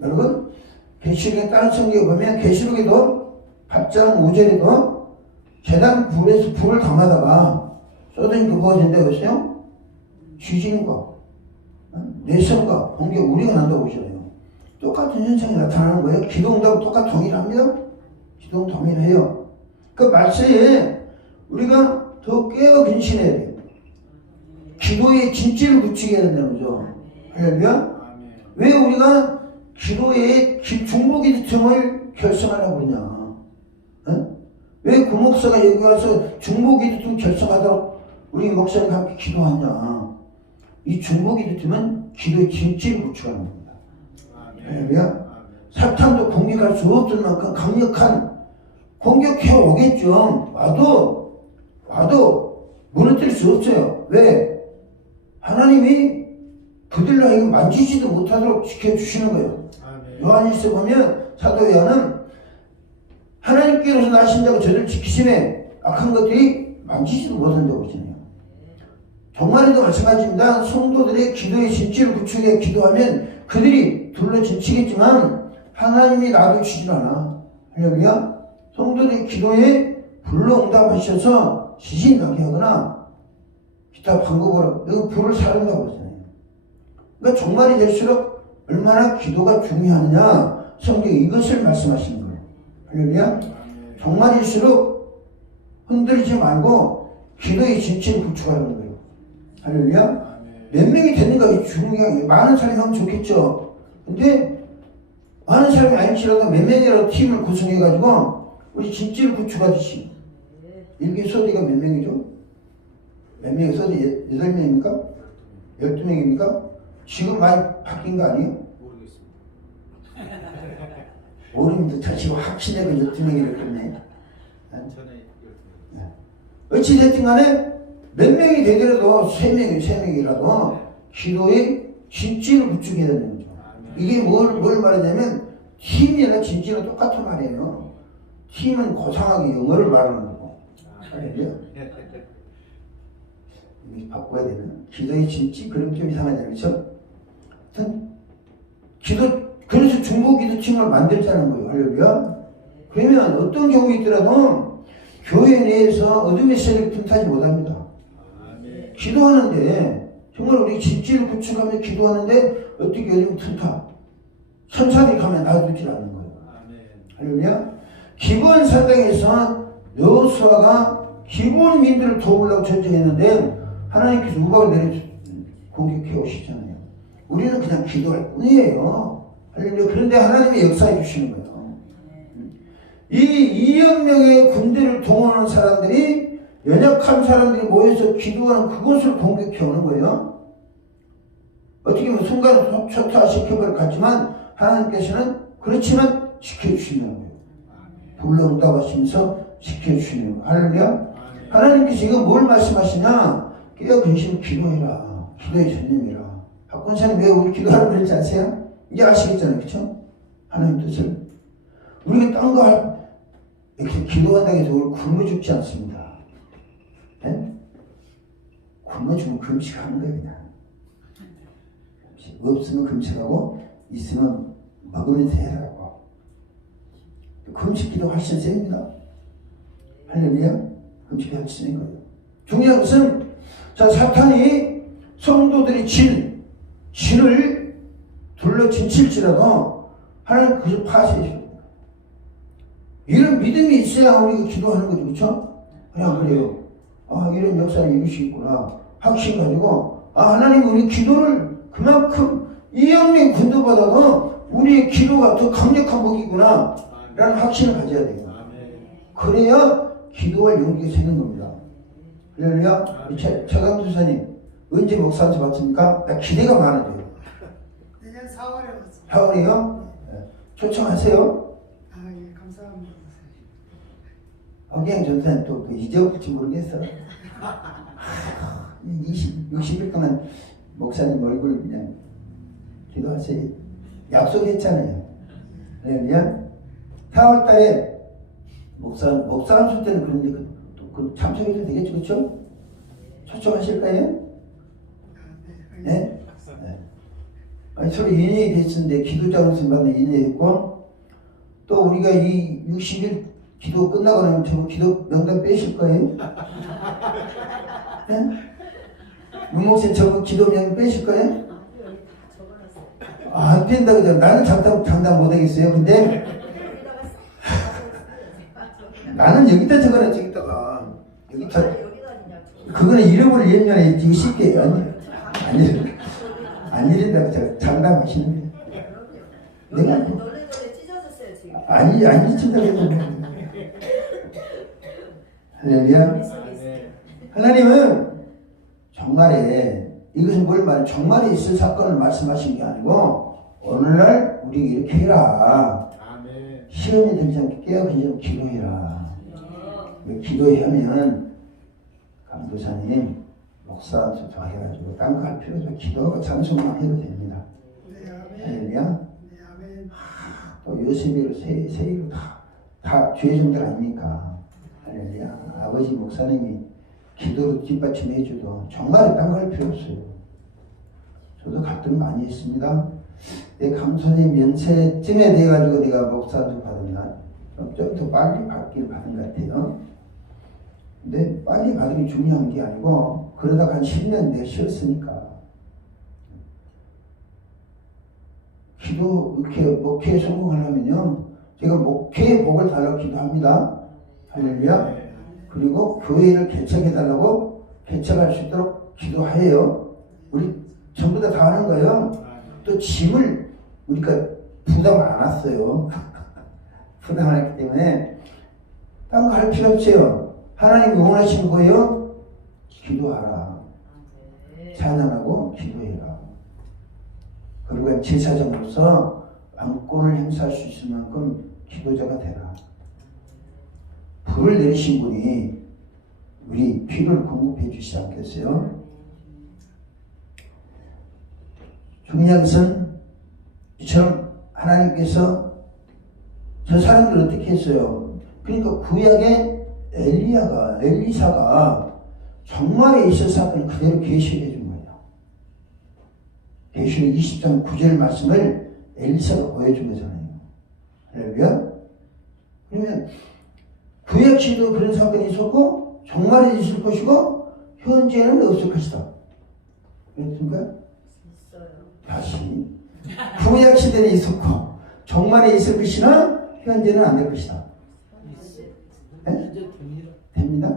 여러분, 계시록에 다른 성경에 보면 계시록에도 8장 5절에도 재단 불에서 불을 담아다가 쏟으니 그거가 된다고 했어요? 지진과 내성과 공격 우리가 난다고 보시네요. 똑같은 현상이 나타나는 거예요. 기도응답은 똑같이 동일합니다. 기도응 동일해요. 그 말세에 우리가 더 깨어 근신해야 돼요. 기도의 진지를 굳히게 해야 된다는 거죠. 할렐루야. 왜 우리가 기도의 중보기도 틈을 결성하려고 그러냐. 왜 그 목사가 여기 와서 중보기도 틈 결성하도록 우리 목사님과 함께 기도하냐. 이 중보기도 틈은 기도의 진지를 굳혀가는 겁니다. 할렐루야. 사탄도 공격할 수 없을 만큼 강력한 공격해 오겠죠. 와도 무너뜨릴 수 없어요. 왜? 하나님이 그들로 하여금 만지지도 못하도록 지켜주시는 거예요. 요한일서 보면 사도 요한은 하나님께로서 나신 자고 저를 지키심에 악한 것들이 만지지도 못한다고 하시네요. 종말에도 마찬가지입니다. 성도들의 기도의 진지를 굳히게 기도하면 그들이 둘러 진치겠지만 하나님이 놔두시질 않아. 할렐루야. 성도들의 기도에 불로 응답하셔서 지진이 나게 하거나 기타 방법으로 여기 불을 사른다고 하잖아요. 그러니까 종말이 될수록 얼마나 기도가 중요하느냐 성경이 이것을 말씀하시는 거예요. 할렐루야. 종말일수록 흔들리지 말고 기도의 진치를 구축하는 거예요. 할렐루야. 몇 명이 되는가 중요한 게 많은 사람이 하면 좋겠죠. 근데 많은 사람이 아닐지라도 몇 명이라도 팀을 구성해가지고 우리 진질 구축하듯이. 일개 소대가 몇 명이죠? 몇 명이 소대? 8명입니까? 12명입니까? 지금 많이 바뀐 거 아니에요? 모르면 자시고 확신하고 12명이 됐네. 어찌됐든 간에 몇 명이 되더라도 3명이라도 기도의 진지를 구축해야 되는 거죠. 이게 뭘 말하냐면 팀이나 진지랑 똑같은 말이에요. 팀은 고상하게 영어를 말하는 거고. 알겠죠? 이게 바꿔야 되는. 기도의 진지? 그럼 좀 이상하잖아요. 그렇죠? 그래서 중보 기도팀을 만들자는 거예요. 할렐루야. 그러면 어떤 경우 있더라도 교회 내에서 어둠의 세력을 틈타지 못합니다. 기도하는데 정말 우리 진지를 구축하며 기도하는데 어떻게 어둠이 틈타? 천사들이 가면 놔두질 않는 거예요. 할렐루야. 기본 사당에서 여호수아가 기본 민들을 도우려고 전쟁했는데 하나님께서 우박을 내려 공격해 오시잖아요. 우리는 그냥 기도할 뿐이에요. 할렐루야. 그런데 하나님이 역사해 주시는 거예요. 이 2억 명의 군대를 동원하는 사람들이 연약한 사람들이 모여서 기도하는 그것을 공격해 오는 거예요. 어떻게 보면 순간 초토화시켜버릴 것 같지만 하나님께서는 그렇지만 지켜주시는 거예요. 불러온다고 하시면서 지켜주시는 거예요. 할렐루야. 하나님께서 이거 뭘 말씀하시냐? 깨어 근심 기도해라. 기도의 전념이라. 박권사님 왜 우리 기도하라고 그랬지 아세요? 이제 아시겠잖아요. 그쵸? 하나님 뜻을. 우리가 딴 거 이렇게 기도한다고 해서 우리 굶어 죽지 않습니다. 네? 굶어 죽으면 금식하는 거예요. 그냥. 없으면 금식하고 있으면 먹으면서 해라고. 금식기도 훨씬 셉니다. 할렐루야. 금식이 훨씬 센 거예요. 중요한 것은 자 사탄이 성도들이 진을 둘러 진칠지라도 하나님 그것을 파쇄해 줍니다. 이런 믿음이 있어야 우리가 기도하는 거죠. 그렇죠? 그냥 그래요. 아 이런 역사를 이루시겠구나. 확신 가지고 하나님 우리 기도를 그만큼 2억 명 군도보다도 우리의 기도가 더 강력한 법이구나 라는 확신을 가져야 돼요. 그래야 기도할 용기가 생긴 겁니다. 할렐루야. 최강주 사님 언제 목사한테 받습니까? 나 기대가 많아져요. 내년 4월에 왔습니다. 4월이요? 네. 초청하세요. 예, 감사합니다. 그냥 전사님 또 잊어볼지 모르겠어. 60일 동안 목사님 얼굴 그냥 기도하세요. 약속했잖아요. 할렐루야. 4월 달에 목사 함수 때는 그런데 그 참석해도 되겠죠, 그렇죠? 초청하실까요? 네? 네. 아니, 서로 인연이 됐었는데 기도자로서 받는 인연이 됐고 또 우리가 이 60일 기도 끝나고 나면 저 기도 명단 빼실 거예요? 네? 문목생 저거 기도 명단 빼실 거예요? 안 된다고 그러잖아. 나는 장담 못하겠어요. 근데 나는 여기다 적어놨지, 여기다가. 그거는 잃어버릴 예면에 이거 쉽게 안 이른다고 장담하시는 거예요. 내가 찢어졌어요 지금. 안 잊힌다고 해도 할렐루야. 하나님은 정말에 이것은 뭘 말해? 정말에 있을 사건을 말씀하신 게 아니고 오늘날 우리 이렇게 해라. 시험이 들지 않게 깨어 그냥 기도해라. 기도하면 강도사님 목사한테 더 해가지고 딴 거 할 필요 없어. 기도하고 찬송만 해도 됩니다. 네, 아멘. 할렐루야. 네, 아멘. 또 요셉이로 세이로 다 죄종들 아닙니까? 할렐루야. 아버지 목사님이 기도로 뒷받침해 줘도 정말 딴 거 할 필요 없어요. 저도 갈등 많이 했습니다. 내 강선의 면세쯤에 돼가지고 내가 목사도 받았나? 좀 더 빨리 받길 받은 것 같아요. 근데 빨리 받은 게 중요한 게 아니고 그러다가 한 10년 내가 쉬었으니까 기도 이렇게 목회에 성공하려면요 제가 목회의 복을 달라고 기도합니다. 할렐루야. 그리고 교회를 개척해달라고 개척할 수 있도록 기도해요. 우리 전부 다 하는 거예요. 또 짐을 우리가 부담을 안 했어요. 부담을 했기 때문에 딴 거 할 필요 없어요. 하나님이 원하시는 거예요. 기도하라. 찬양하고 기도해라. 그리고 제사장으로서 왕권을 행사할 수 있을 만큼 기도자가 되라. 불을 내리신 분이 우리 피를 공급해 주시지 않겠어요? 중요한 것은 이처럼 하나님께서 저 사람들 어떻게 했어요? 그러니까 구약의 엘리사가 정말에 있을 사건을 그대로 계시해 준 거예요. 계시록 20장 9절 말씀을 엘리사가 보여준 거잖아요. 할렐루야. 그러면 구약 시도 그런 사건이 있었고 정말에 있을 것이고 현재는 없을 것이다. 그렇습니까? 있어요. 다시 구약 시대는 있었고 정말에 있을 것이나 현재는 안 될 것이다. 네? 됩니다.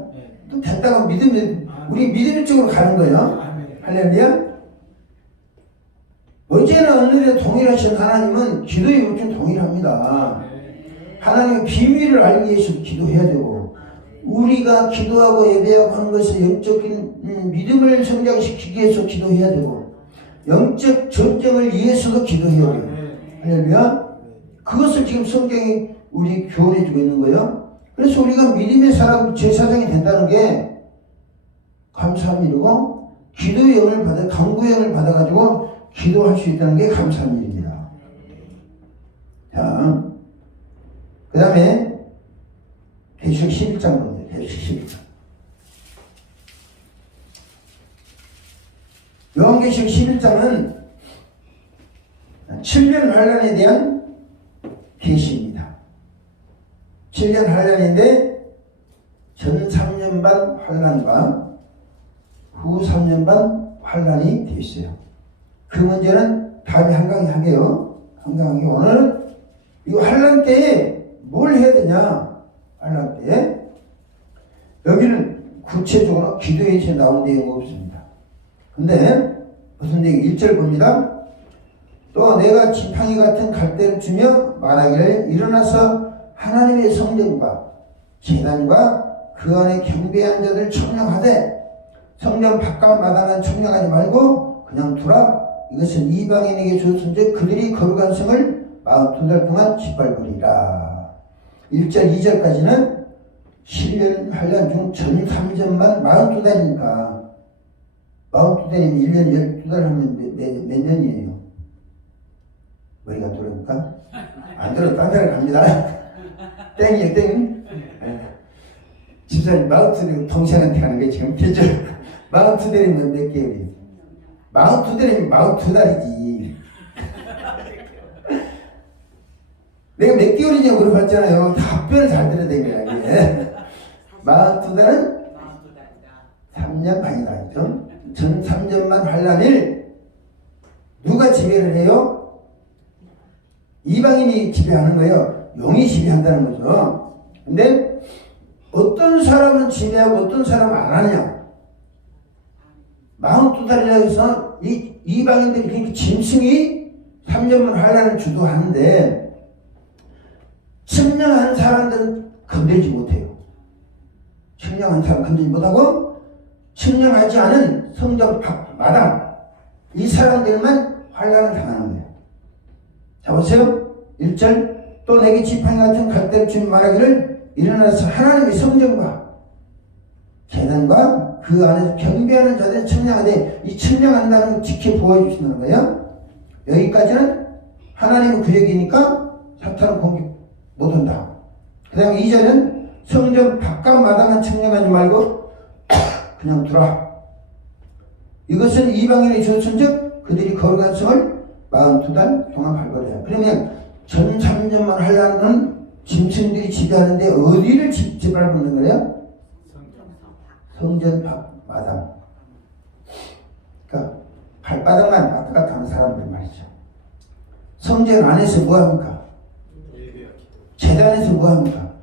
또 됐다가 우리 믿음 쪽으로 가는 거예요. 할렐루야. 언제나 오늘의 동일하신 하나님은 기도의 요청 동일합니다. 하나님의 비밀을 알기 위해서 기도해야 되고 우리가 기도하고 예배하고 하는 것은 영적인 믿음을 성장시키기 위해서 기도해야 되고 영적 전쟁을 위해서도 기도해야 돼요. 할렐루야. 그것을 지금 성경이 우리 교훈해 주고 있는 거예요. 그래서 우리가 믿음의 사람 제사장이 된다는 게 감사한 일이고 기도의 영을 받아 강구의 영을 받아가지고 기도할 수 있다는 게 감사한 일입니다. 자, 그 다음에 계시록 11장 봅니다. 계시록 11장. 요한계시록 11장은 7년 환란에 대한 계시입니다. 7년 환란인데 전 3년 반 환란과 후 3년 반 환란이 되어 있어요. 그 문제는 다음에 한강에 하게요. 한강에 오늘 이거 환란 때에 뭘 해야 되냐? 환란 때에 여기는 구체적으로 기도에 제 나온 내용이 없습니다. 근데 무슨 내용? 1절 봅니다. 또 내가 지팡이 같은 갈대를 주며 말하기를 일어나서 하나님의 성전과 제단과 그 안에 경배한 자들 청량하되 성전 바깥 마당은 청량하지 말고 그냥 두라. 이것은 이방인에게 주었은즉 그들이 거룩한 성을 42달 동안 짓밟으리라. 1절 2절까지는 7년 환란 중 전 3전만 42달이니까 42달이면 1년 12달 하면 몇 년이에요? 머리가 들어오니까? 안 들어도 딴 데를 갑니다. 땡이에요, 땡. 집사님 42달이면 동생한테 가는 게 지금 되죠? 42달이면 몇 개월이에요? 42달이면 42달이지. 내가 몇 개월이냐고 물어봤잖아요. 답변을 잘 들어야 되는 거야, 이게. 42달은 3년 반이다. 전 3년만 환란을 누가 지배를 해요? 이방인이 지배하는 거예요. 용이 지배한다는 거죠. 근데 어떤 사람은 지배하고 어떤 사람은 안 하느냐? 42달이라고 해서 이 이방인들이 그러니까 짐승이 3년만 환란을 주도하는데 청량한 사람들은 건들지 못해요. 청량한 사람 건들지 못하고 청량하지 않은 성전 마당 이 사람들만 환란을 당하는 거예요. 자 보세요. 1절 또 내게 지팡이 같은 갈대를 주며 말하기를 일어나서 하나님의 성전과 제단과 그 안에서 경배하는 자들은 청량하되 이 청량한다는 걸 지켜 보여주신다는 거예요. 여기까지는 하나님의 구역이니까 사탄은 공격 못한다. 그 다음에 2절은 성전 바깥 마당은 청량하지 말고 그냥 두라. 이것은 이방인의 줬은즉 그들이 거룩한 성을 42달 동안 밟아야. 그러면 전 3년만 하려는 짐승들이 지배하는데 어디를 짓밟는 거예요? 성전 마당. 그러니까 발바닥만 왔다 갔다 하는 사람들 말이죠. 성전 안에서 뭐합니까? 제단에서 뭐합니까?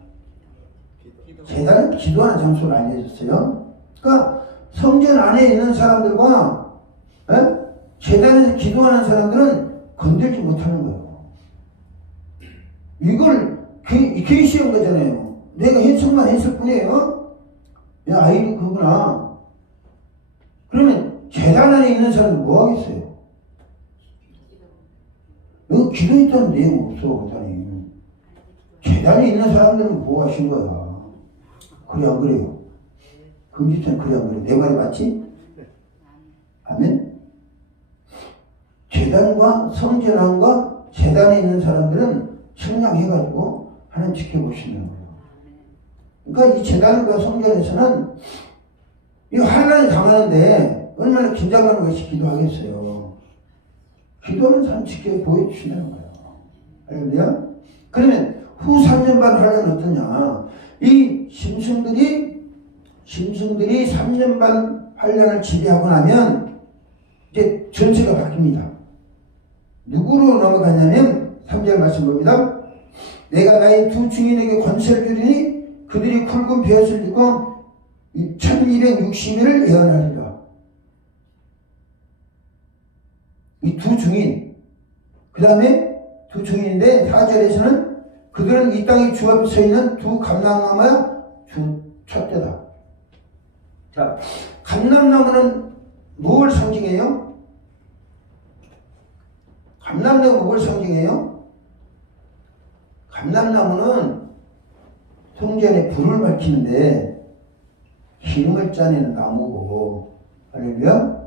제단은 기도하는 장소를 알려줬어요. 그러니까 성전 안에 있는 사람들과 제단에서 기도하는 사람들은 건들지 못하는 거예요. 이걸 쉬운 거잖아요. 내가 해석만 했을 뿐이에요. 야, 아이도 그거구나. 그러면 재단 안에 있는 사람은 뭐 하겠어요? 여기 기도했다는 내용 없어, 그다니. 재단에 있는 사람들은 뭐 하신 거야? 그래, 안 그래요? 금지천 그래, 안 그래? 내 말이 맞지? 아멘? 재단과 성전함과 재단에 있는 사람들은 청량해가지고 하나님 지켜보시는 거예요. 그러니까 이 재단과 성전에서는 이 환란이 당하는데 얼마나 긴장하는 것이 기도하겠어요. 기도는 사람 지켜 보여주시는 거예요. 알겠냐? 그러면 후 3년 반 환란은 어떠냐? 이 짐승들이 3년 반 환란을 지배하고 나면 이제 전세가 바뀝니다. 누구로 넘어가냐면 3절 말씀 봅니다. 내가 나의 두 증인에게 권세를 주리니 그들이 굵은 벼슬 입고 1260일을 예언하리라. 이 두 증인, 그 다음에 두 증인인데 4절에서는 그들은 이 땅의 주 앞에 서 있는 두 감람나무와 주 촛대다. 자, 감람나무는 뭘 상징해요? 감람나무가 뭘 상징해요? 감람나무는 성전에 불을 밝히는데 기름을 짜내는 나무고, 할렐루야.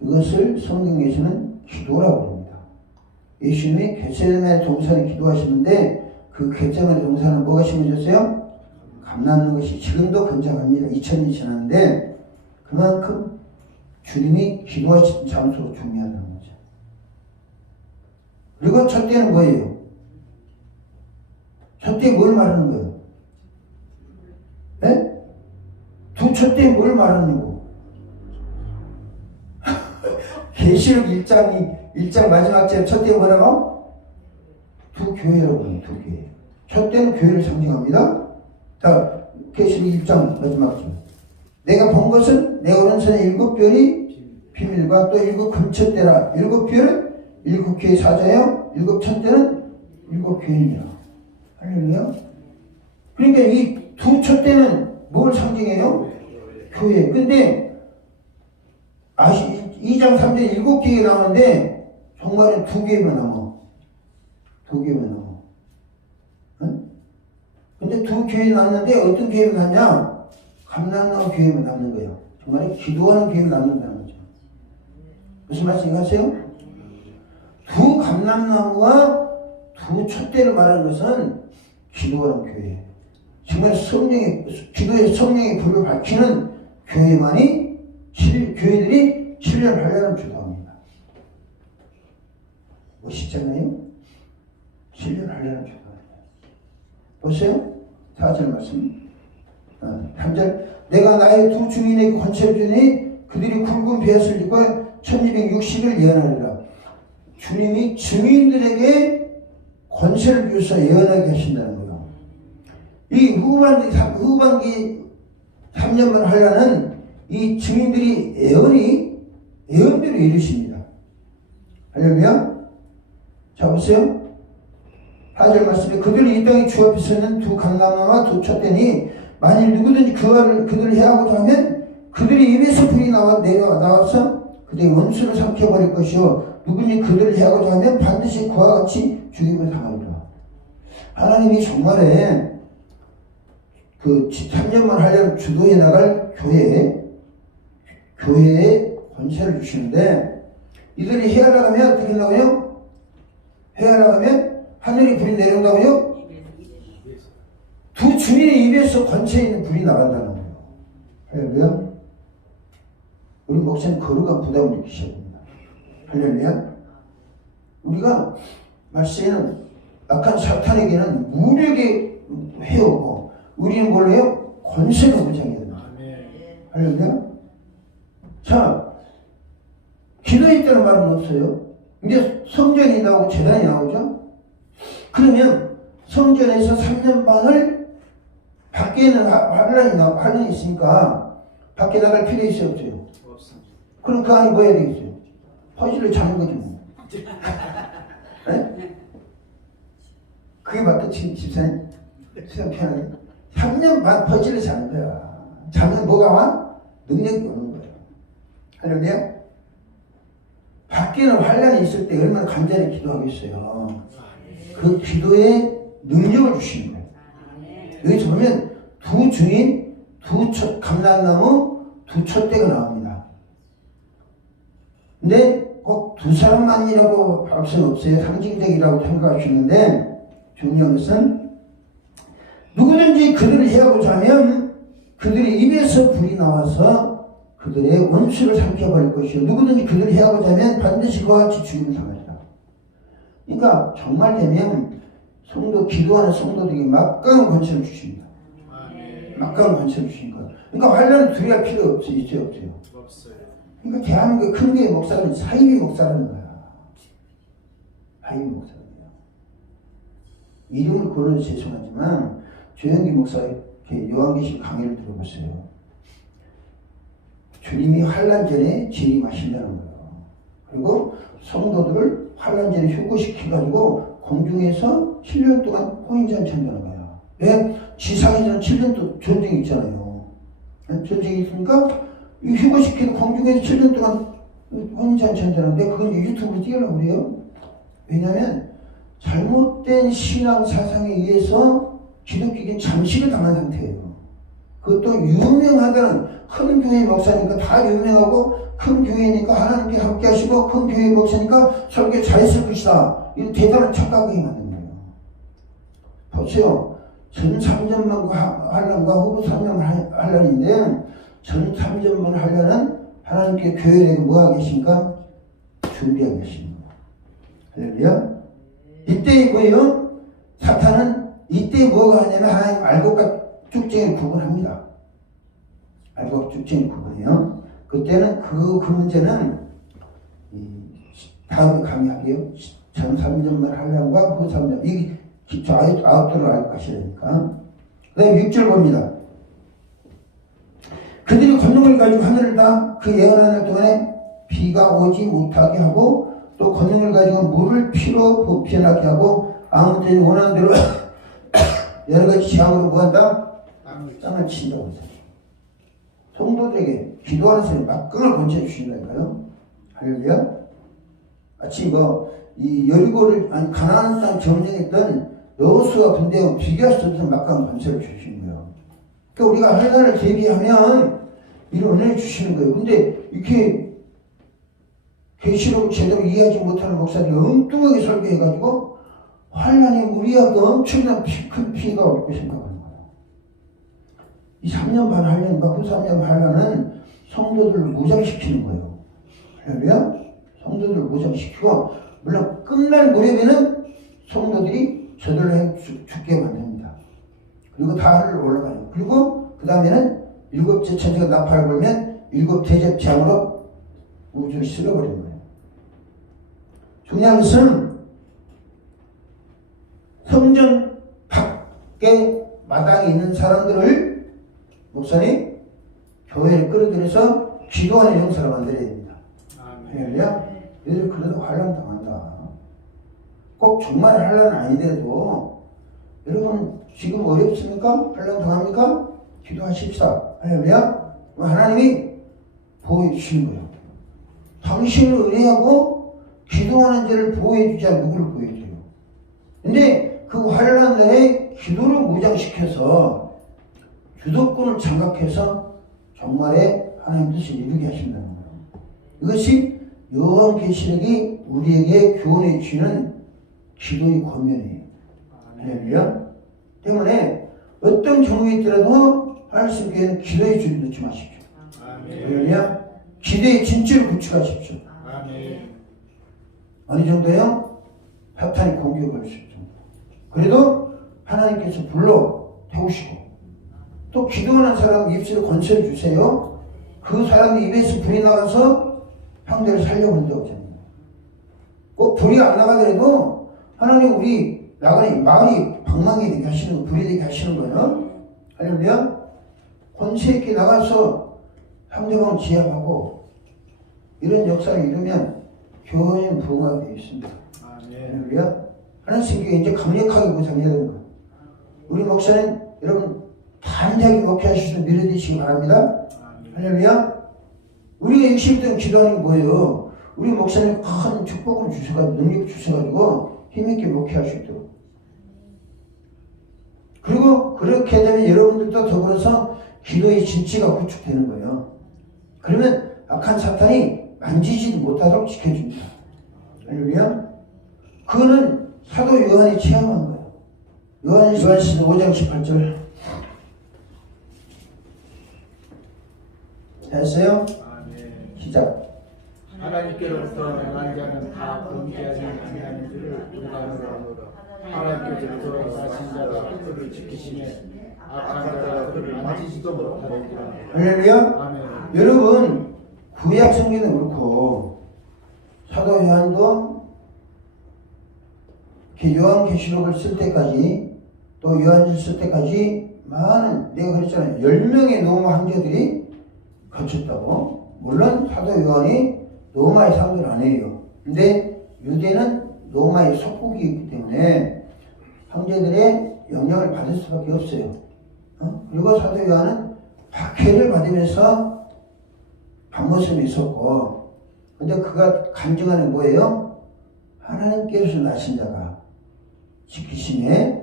이것을 성경에서는 기도라고 합니다. 예수님이 겟세마네 동산에 기도하시는데 그 겟세마네 동산은 뭐가 심어졌어요? 감람나무 것이 지금도 건장합니다. 2000년이 지났는데 그만큼 주님이 기도하신 장소가 중요하다는 거죠. 그리고 첫째는 뭐예요? 첫째 뭘 말하는 거예요? 네? 두 첫째 뭘 말하냐고? 계시록 1장 마지막 절 첫째 뭐라고? 두 교회라고 해요. 두 교회. 첫째는 교회를 상징합니다. 자, 계시록 1장 마지막 절. 내가 본 것은 내 오른손에 7별이 비밀과 또 7 금첫대라. 7별은 7 교회 사자요. 7 첫대는 7 교회입니다. 할렐루야. 그러니까 이 두 첫대는 뭘 상징해요? 교회. 근데 2장 3절 7개가 나오는데 정말은 2개만 남아. 2개만 남아. 응? 근데 두 교회 남는데 어떤 교회만 남냐? 감람나무 교회만 남는 거예요. 정말 기도하는 교회만 남는다는 거죠. 무슨 말씀 하세요? 두 감람나무와 두 촛대를 말하는 것은 기도하는 교회. 정말 기도의 성령의 불을 밝히는 교회만이 교회들이 7년 8년을 주도합니다. 멋있잖아요? 7년 8년을 주도합니다. 보세요. 4절 말씀. 3절. 내가 나의 두 증인에게 권세를 주니 그들이 굵은 벼슬 입고 1260을 예언하리라. 주님이 증인들에게 권세를 주셔서 예언하게 하신다는 거예요. 이 후반기 3년만 하려는 이 증인들이 예언대로 이루십니다. 할렐루야. 자, 보세요. 4절 말씀에 그들이 이 땅의 주 앞에 서는 두 감람나무와 두 촛대니 만일 누구든지 그들을 해하고자 하면 그들이 입에서 불이 나와서 그들의 원수를 삼켜버릴 것이요 누구든지 그들을 해하고자 하면 반드시 그와 같이 죽임을 당하리라. 하나님이 정말에 그 3년만 하려면 주도해 나갈 교회에 권세를 주시는데 이들이 해하려면 어떻게 나와요? 해하려면 하늘이 불이 내려온다고요? 두 주인의 입에서 권세 있는 불이 나간다는 거예요. 할렐루야. 우리 목사님 거룩한 부담을 느끼셔야 됩니다. 할렐루야. 우리가 말세에는 악한 사탄에게는 무력에 해오고 우리는 뭘로 해요? 권세로 무장해야 됩니다. 할렐루야. 자, 기도했다는 말은 없어요. 이제 성전이 나오고 제단이 나오죠. 그러면 성전에서 3년 반을 밖에는 환란이 있으니까 밖에 나갈 필요 있어요? 없어요? 없습니다. 그럼 그 안에 뭐 해야 되겠어요? 허지를 자는 거지 뭐. 네? 그게 맞겠지 집사님? 생각 편하게. 3년 반 퍼즐을 자는 거야. 자면 뭐가 와? 능력이 오는 거야. 할렐루야? 밖에는 환란이 있을 때 얼마나 간절히 기도하겠어요. 그 기도에 능력을 주시는 거예요. 여기서 보면 두 주인, 감람나무, 두 촛대가 나옵니다. 근데 꼭 두 사람만이라고 할 수는 없어요. 상징적이라고 생각하시는데 중요한 것은 누구든지 그들을 해하고자 하면 그들의 입에서 불이 나와서 그들의 원수를 삼켜버릴 것이요 누구든지 그들을 해하고자 하면 반드시 그와 같이 죽임을 당하리라. 그러니까 정말 되면 기도하는 성도들에게 막강한 권세를 주십니다. 막강한 권세를 주신 거예요. 그러니까 환란을 두려워할 필요 없어요. 있어요? 없어요. 그러니까 대한민국 큰 교회 목사는 사이비 목사라는 거야. 사이비 목사예요. 이름을 고르는 죄송하지만 조영기 목사 요한계시록 강의를 들어보세요. 주님이 환란 전에 재림하신다는 거예요. 그리고 성도들을 환란 전에 휴거시켜가지고 공중에서 7년 동안 혼인잔치 한다는 거야. 왜? 지상에서는 7년 동안 전쟁이 있잖아요. 전쟁이 있으니까 이 휴거시키는 공중에서 7년 동안 혼인잔치 한다는데 그건 유튜브로 띄우려고 그래요. 왜냐하면 잘못된 신앙 사상에 의해서 기독교계는 잠식을 당한 상태예요. 그것도 유명하다는 큰 교회 목사니까 다 유명하고 큰 교회니까 하나님께 함께 하시고 큰 교회 목사니까 설교 잘했을 것이다. 이런 대단한 착각이 만든 거예요. 보세요. 전 3년만 환란과 후부 3년 환란인데 전 3년만 환란은 하나님께 교회에게 뭐하고 계신가? 준비하고 계십니다. 할렐루야. 이때 뭐예요? 사탄은 이때 뭐가 하냐면 하나님 알곡과 쭉쟁이를 구분합니다. 알곡과 쭉쟁이를 구분해요. 그때는 그 문제는 다음에 강의할게요. 전 3년만 환란과 후 3년 이 아웃도를 알고 가셔야 되니까. 그 다음에 6절 봅니다. 그들이 권능을 가지고 하늘을 다 그 예언하는 동안에 비가 오지 못하게 하고 또 권능을 가지고 물을 피로 변하게 하고 아무 때나 원하는 대로 여러 가지 재앙으로 뭐한다? 땅을 친다고 했어요. 성도들에게 기도하는 사람이 막강을 권세 주신다니까요. 할렐루야. 마치 이 여리고를 가나안 땅 점령했던 여호수아 군대와 비교할 수 없는 막강한 권세를 주시는 거예요. 그러니까 우리가 환난을 대비하면 이런 은혜를 주시는 거예요. 근데 이렇게 계시록을 제대로 이해하지 못하는 목사들이 엉뚱하게 설교해가지고 환난이 우리하고 엄청난 큰 피해가 올고 생각하는 거예요. 이 3년 반 환난과 후 3년 환난은 성도들을 무장시키는 거예요. 할렐루야. 성도들을 무장시키고 물론 끝날 무렵에는 성도들이 저들로 죽게 만듭니다. 그리고 다 하늘로 올라가요. 그리고 그 다음에는 7째 천사가 나팔을 불면 7 대접 재앙으로 우주를 쓸어버리는 거예요. 중요한 것은 성전 밖에 마당에 있는 사람들을 목사님 교회를 끌어들여서 기도하는 형사로 만들어야 됩니다. 할렐루야. 얘들 그래도 환란 당한다. 꼭 정말 환란은 아니더라도 여러분 지금 어렵습니까? 환란 당합니까? 기도하십시다. 할렐루야. 하나님이 보호해 주시는 거예요. 당신을 의뢰하고 기도하는 자를 보호해 주지 않는 누구를 보호해 줘요. 근데 그 환란 날에 기도를 무장시켜서 주도권을 장악해서 정말의 하나님 뜻을 이루게 하신다는 거예요. 이것이 요한계시록이 우리에게 교훈해 주시는 기도의 권면이에요. 할렐루야. 때문에 어떤 경우에 있더라도 하나님 교회는 기도의 줄을 놓지 마십시오. 할렐루야. 기도의 진지를 구축하십시오. 어느 정도요? 사탄이 공격을 할 수 있죠. 그래도 하나님께서 불러 태우시고 또 기도하는 사람 입술에 권세를 주세요. 그 사람 입에서 불이 나가서 형제를 살려본다고 합니다. 꼭 불이 안 나가더라도 하나님 우리 나가니 마을이 방망이 되게 하시는 거, 불이 되게 하시는 거예요. 할렐루야. 권세 있게 나가서 상대방을 제압하고 이런 역사를 이루면 교회는 부흥하게 되어 있습니다. 할렐루야. 하나님 교회 이제 강력하게 보장해야 되는 거예요. 우리 목사는 여러분 단장히 목회하셔서 밀어드시기 바랍니다. 할렐루야. 우리가 60대 기도하는 게 뭐예요? 우리 목사님 큰 축복을 주셔가지고 능력 주셔가지고 힘있게 목회할 수 있도록. 그리고 그렇게 되면 여러분들도 더불어서 기도의 진치가 구축되는 거예요. 그러면 악한 사탄이 만지지도 못하도록 지켜줍니다. 할렐루야. 그거는 사도 요한이 체험한 거예요. 요한시는 5장 18절 했어요? 시작. 하나님께로부터 명한 자는 다 범죄하지 아니하는 줄을 우리가 알노라. 하나님께로부터 나신 자가 그를 지키시네 악한 자가 그를 만지지도 못하리라. 할렐루야. 아멘. 여러분 구약 성경은 그렇고 사도 요한도 요한계시록을 쓸 때까지 또 요한일서 쓸 때까지 많은 내가 그랬잖아요. 10명의 로마 황제들이 거쳤다고. 물론 사도 요한이 로마의 사람들 아니에요. 근데 유대는 로마의 속국이기 때문에 황제들의 영향을 받을 수밖에 없어요. 그리고 사도 요한은 박해를 받으면서 밤모습이 있었고, 근데 그가 간증하는 뭐예요? 하나님께서 나신 자가 지키심에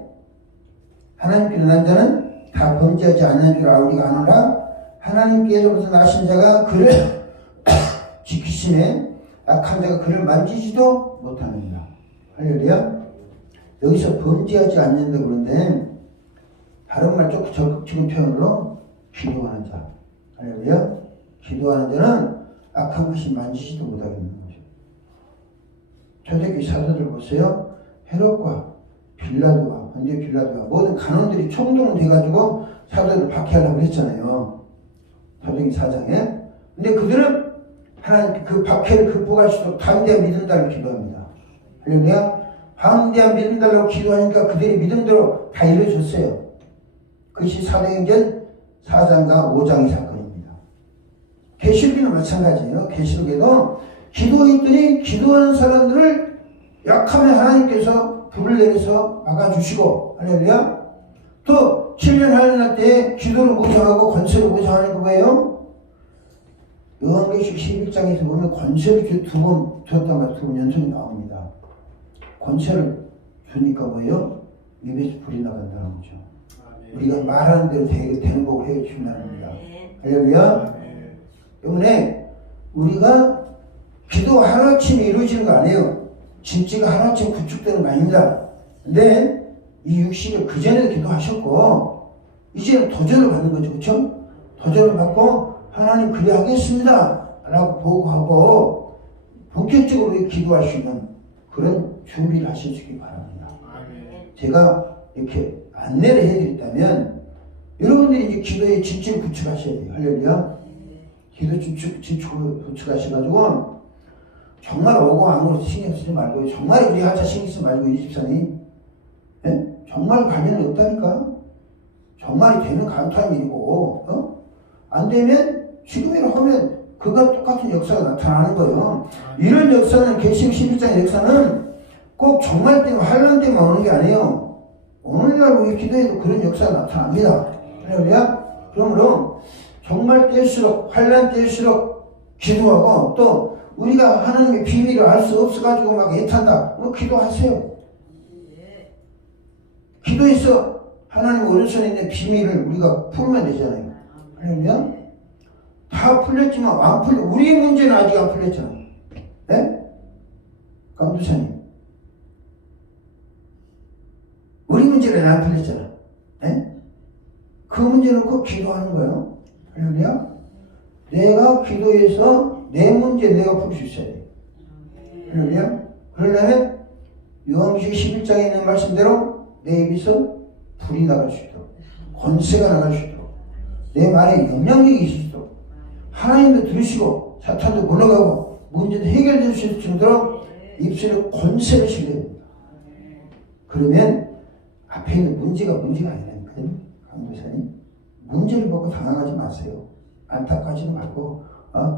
하나님께서 난 자는 다 범죄하지 않는 줄 우리가 아노라. 하나님께서부터 나신 자가 그를 지키심에 악한 자가 그를 만지지도 못하느니라. 할렐루야. 여기서 범죄하지 않는다 그러는데 다른 말 조금 적극적인 표현으로 기도하는 자. 할렐루야. 기도하는 자는 악한 것이 만지지도 못하겠는 거죠. 초대교회 사도들 보세요. 헤롯과 빌라도와 본디오 빌라도와 모든 간원들이 총동원 돼가지고 사도들을 박해하려고 했잖아요. 사도행전 4장에. 근데 그들은 하나님 그 박해를 극복할 수 있도록 담대한 믿음 달라고 기도합니다. 할렐루야. 담대한 믿음 달라고 기도하니까 그들이 믿음대로 다 이루어졌어요. 그것이 사도행전 4장과 5장의 사건입니다. 계시록에는 마찬가지예요. 계시록에도 기도했더니 기도하는 사람들을 약하면 하나님께서 불을 내려서 막아주시고, 할렐루야. 또 7년 할례할 때 기도를 무장하고 권세를 무장하는 거 뭐예요? 요한계시록 11장에서 보면 권세를 두 번 줬단 말이에요. 두 번 연속이 나옵니다. 권세를 주니까 뭐예요? 입에서 불이 나간다는 거죠. 우리가 말하는 대로 되는 거고 해야 주문합니다. 할렐루야. 때문에 우리가 기도 하루아침에 이루어지는 거 아니에요. 진짜가 하루아침에 구축되는 거 아닙니다. 근데 이 육신을 그전에도 기도하셨고 이제는 도전을 받는 거죠. 그렇죠? 도전을 받고 하나님 그래 하겠습니다 라고 보고하고 본격적으로 기도할 수 있는 그런 준비를 하실 수 있기 바랍니다. 제가 이렇게 안내를 해드렸다면 여러분들이 이제 기도의 진치를 구축하셔야 돼요. 할렐루야. 기도 진축을 구축하셔가지고 정말 오고 아무것도 신경 쓰지 말고 정말 우리 하자 신경 쓰지 말고 24니 예? 정말 관련이 없다니까. 정말이 되면 감사한 일이고 안 되면 지금이라고 하면 그가 똑같은 역사가 나타나는 거예요. 이런 역사는 계시록 11장의 역사는 꼭 정말 때문에 환난 때문에 오는 게 아니에요. 오늘날 우리 기도에도 그런 역사가 나타납니다. 할렐루야. 그러므로 정말 때일수록 환난 때일수록 기도하고 또 우리가 하나님의 비밀을 알 수 없어가지고 막 애탄다. 기도하세요. 기도해서 하나님 오른손에 있는 비밀을 우리가 풀면 되잖아요. 할렐루야. 다 풀렸지만 안 풀려. 우리의 문제는 아직 안 풀렸잖아요. 네? 강두사님. 우리 문제는 안 풀렸잖아. 네? 그 문제는 꼭 기도하는 거예요. 할렐루야. 내가 기도해서 내 문제 내가 풀 수 있어야 돼. 할렐루야. 그러려면 요한계시록 11장에 있는 말씀대로 내 입에서 불이 나갈 수 있도록 권세가 나갈 수 있도록 내 말에 영향력이 있을 수 있도록 하나님도 들으시고 사탄도 물러가고 문제도 해결될 수 있을 정도로 입술에 권세를 실어야 됩니다. 그러면 앞에 있는 문제가 아니라니까요. 강도사님 문제를 보고 당황하지 마세요. 안타까워하지 말고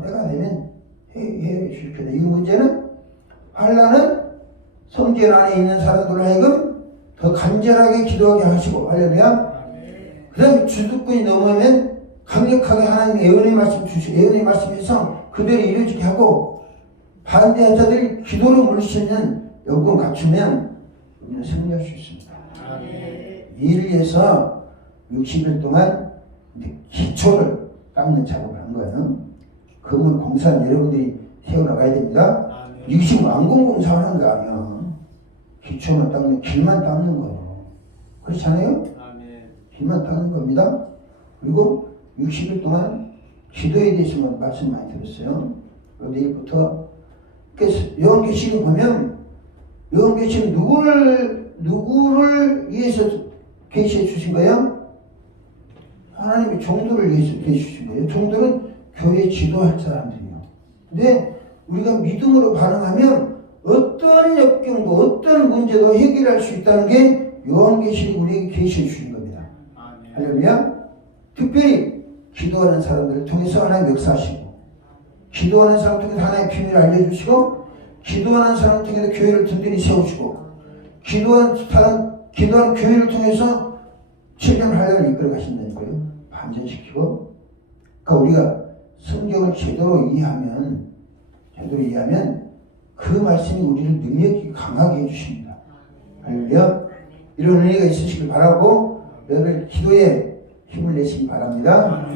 때가 되면 해결해 주실 거다. 이 문제는 환난은 성전 안에 있는 사람들로 하여금 더 간절하게 기도하게 하시고 할렐루야. 그 다음에 주도권이 넘어오면 강력하게 하나님의 예언의 말씀 주시고 예언의 말씀에서 그대로 이루어지게 하고 반대한 자들이 기도로 물리치는 여건 갖추면 우리는 승리할 수 있습니다. 이를 위해서 60일 동안 기초를 깎는 작업을 한 거예요. 그건 공사는 여러분들이 세워나가야 됩니다. 이게 지금 완공공사를 하는 거 아니야. 기초만 닦는, 길만 닦는 거예요. 그렇지 않아요? 길만 닦는 겁니다. 그리고 60일 동안 기도에 대해서만 말씀 많이 들었어요. 그리고 내일부터 그래서 요한계시를 보면 요한계시는 누구를 위해서 계시해 주신 거예요? 하나님의 종들을 위해서 계시해 주신 거예요. 종들은 교회 지도할 사람들이에요. 근데 우리가 믿음으로 반응하면 어떤 역경도 어떤 문제도 해결할 수 있다는 게 요한계시를 우리에게 계시해 주신 겁니다. 할렐루야. 특별히 기도하는 사람들을 통해서 하나님 역사하시고 기도하는 사람 통해서 하나님의 비밀을 알려주시고 기도하는 사람 통해서 교회를 든든히 세우시고 기도하는 교회를 통해서 체험을 하려고 이끌어 가신다는 거예요. 반전시키고. 그러니까 우리가 성경을 제대로 이해하면 그 말씀이 우리를 능력이 강하게 해주십니다. 할렐루야. 이런 은혜가 있으시길 바라고 여러분 기도에 힘을 내시기 바랍니다.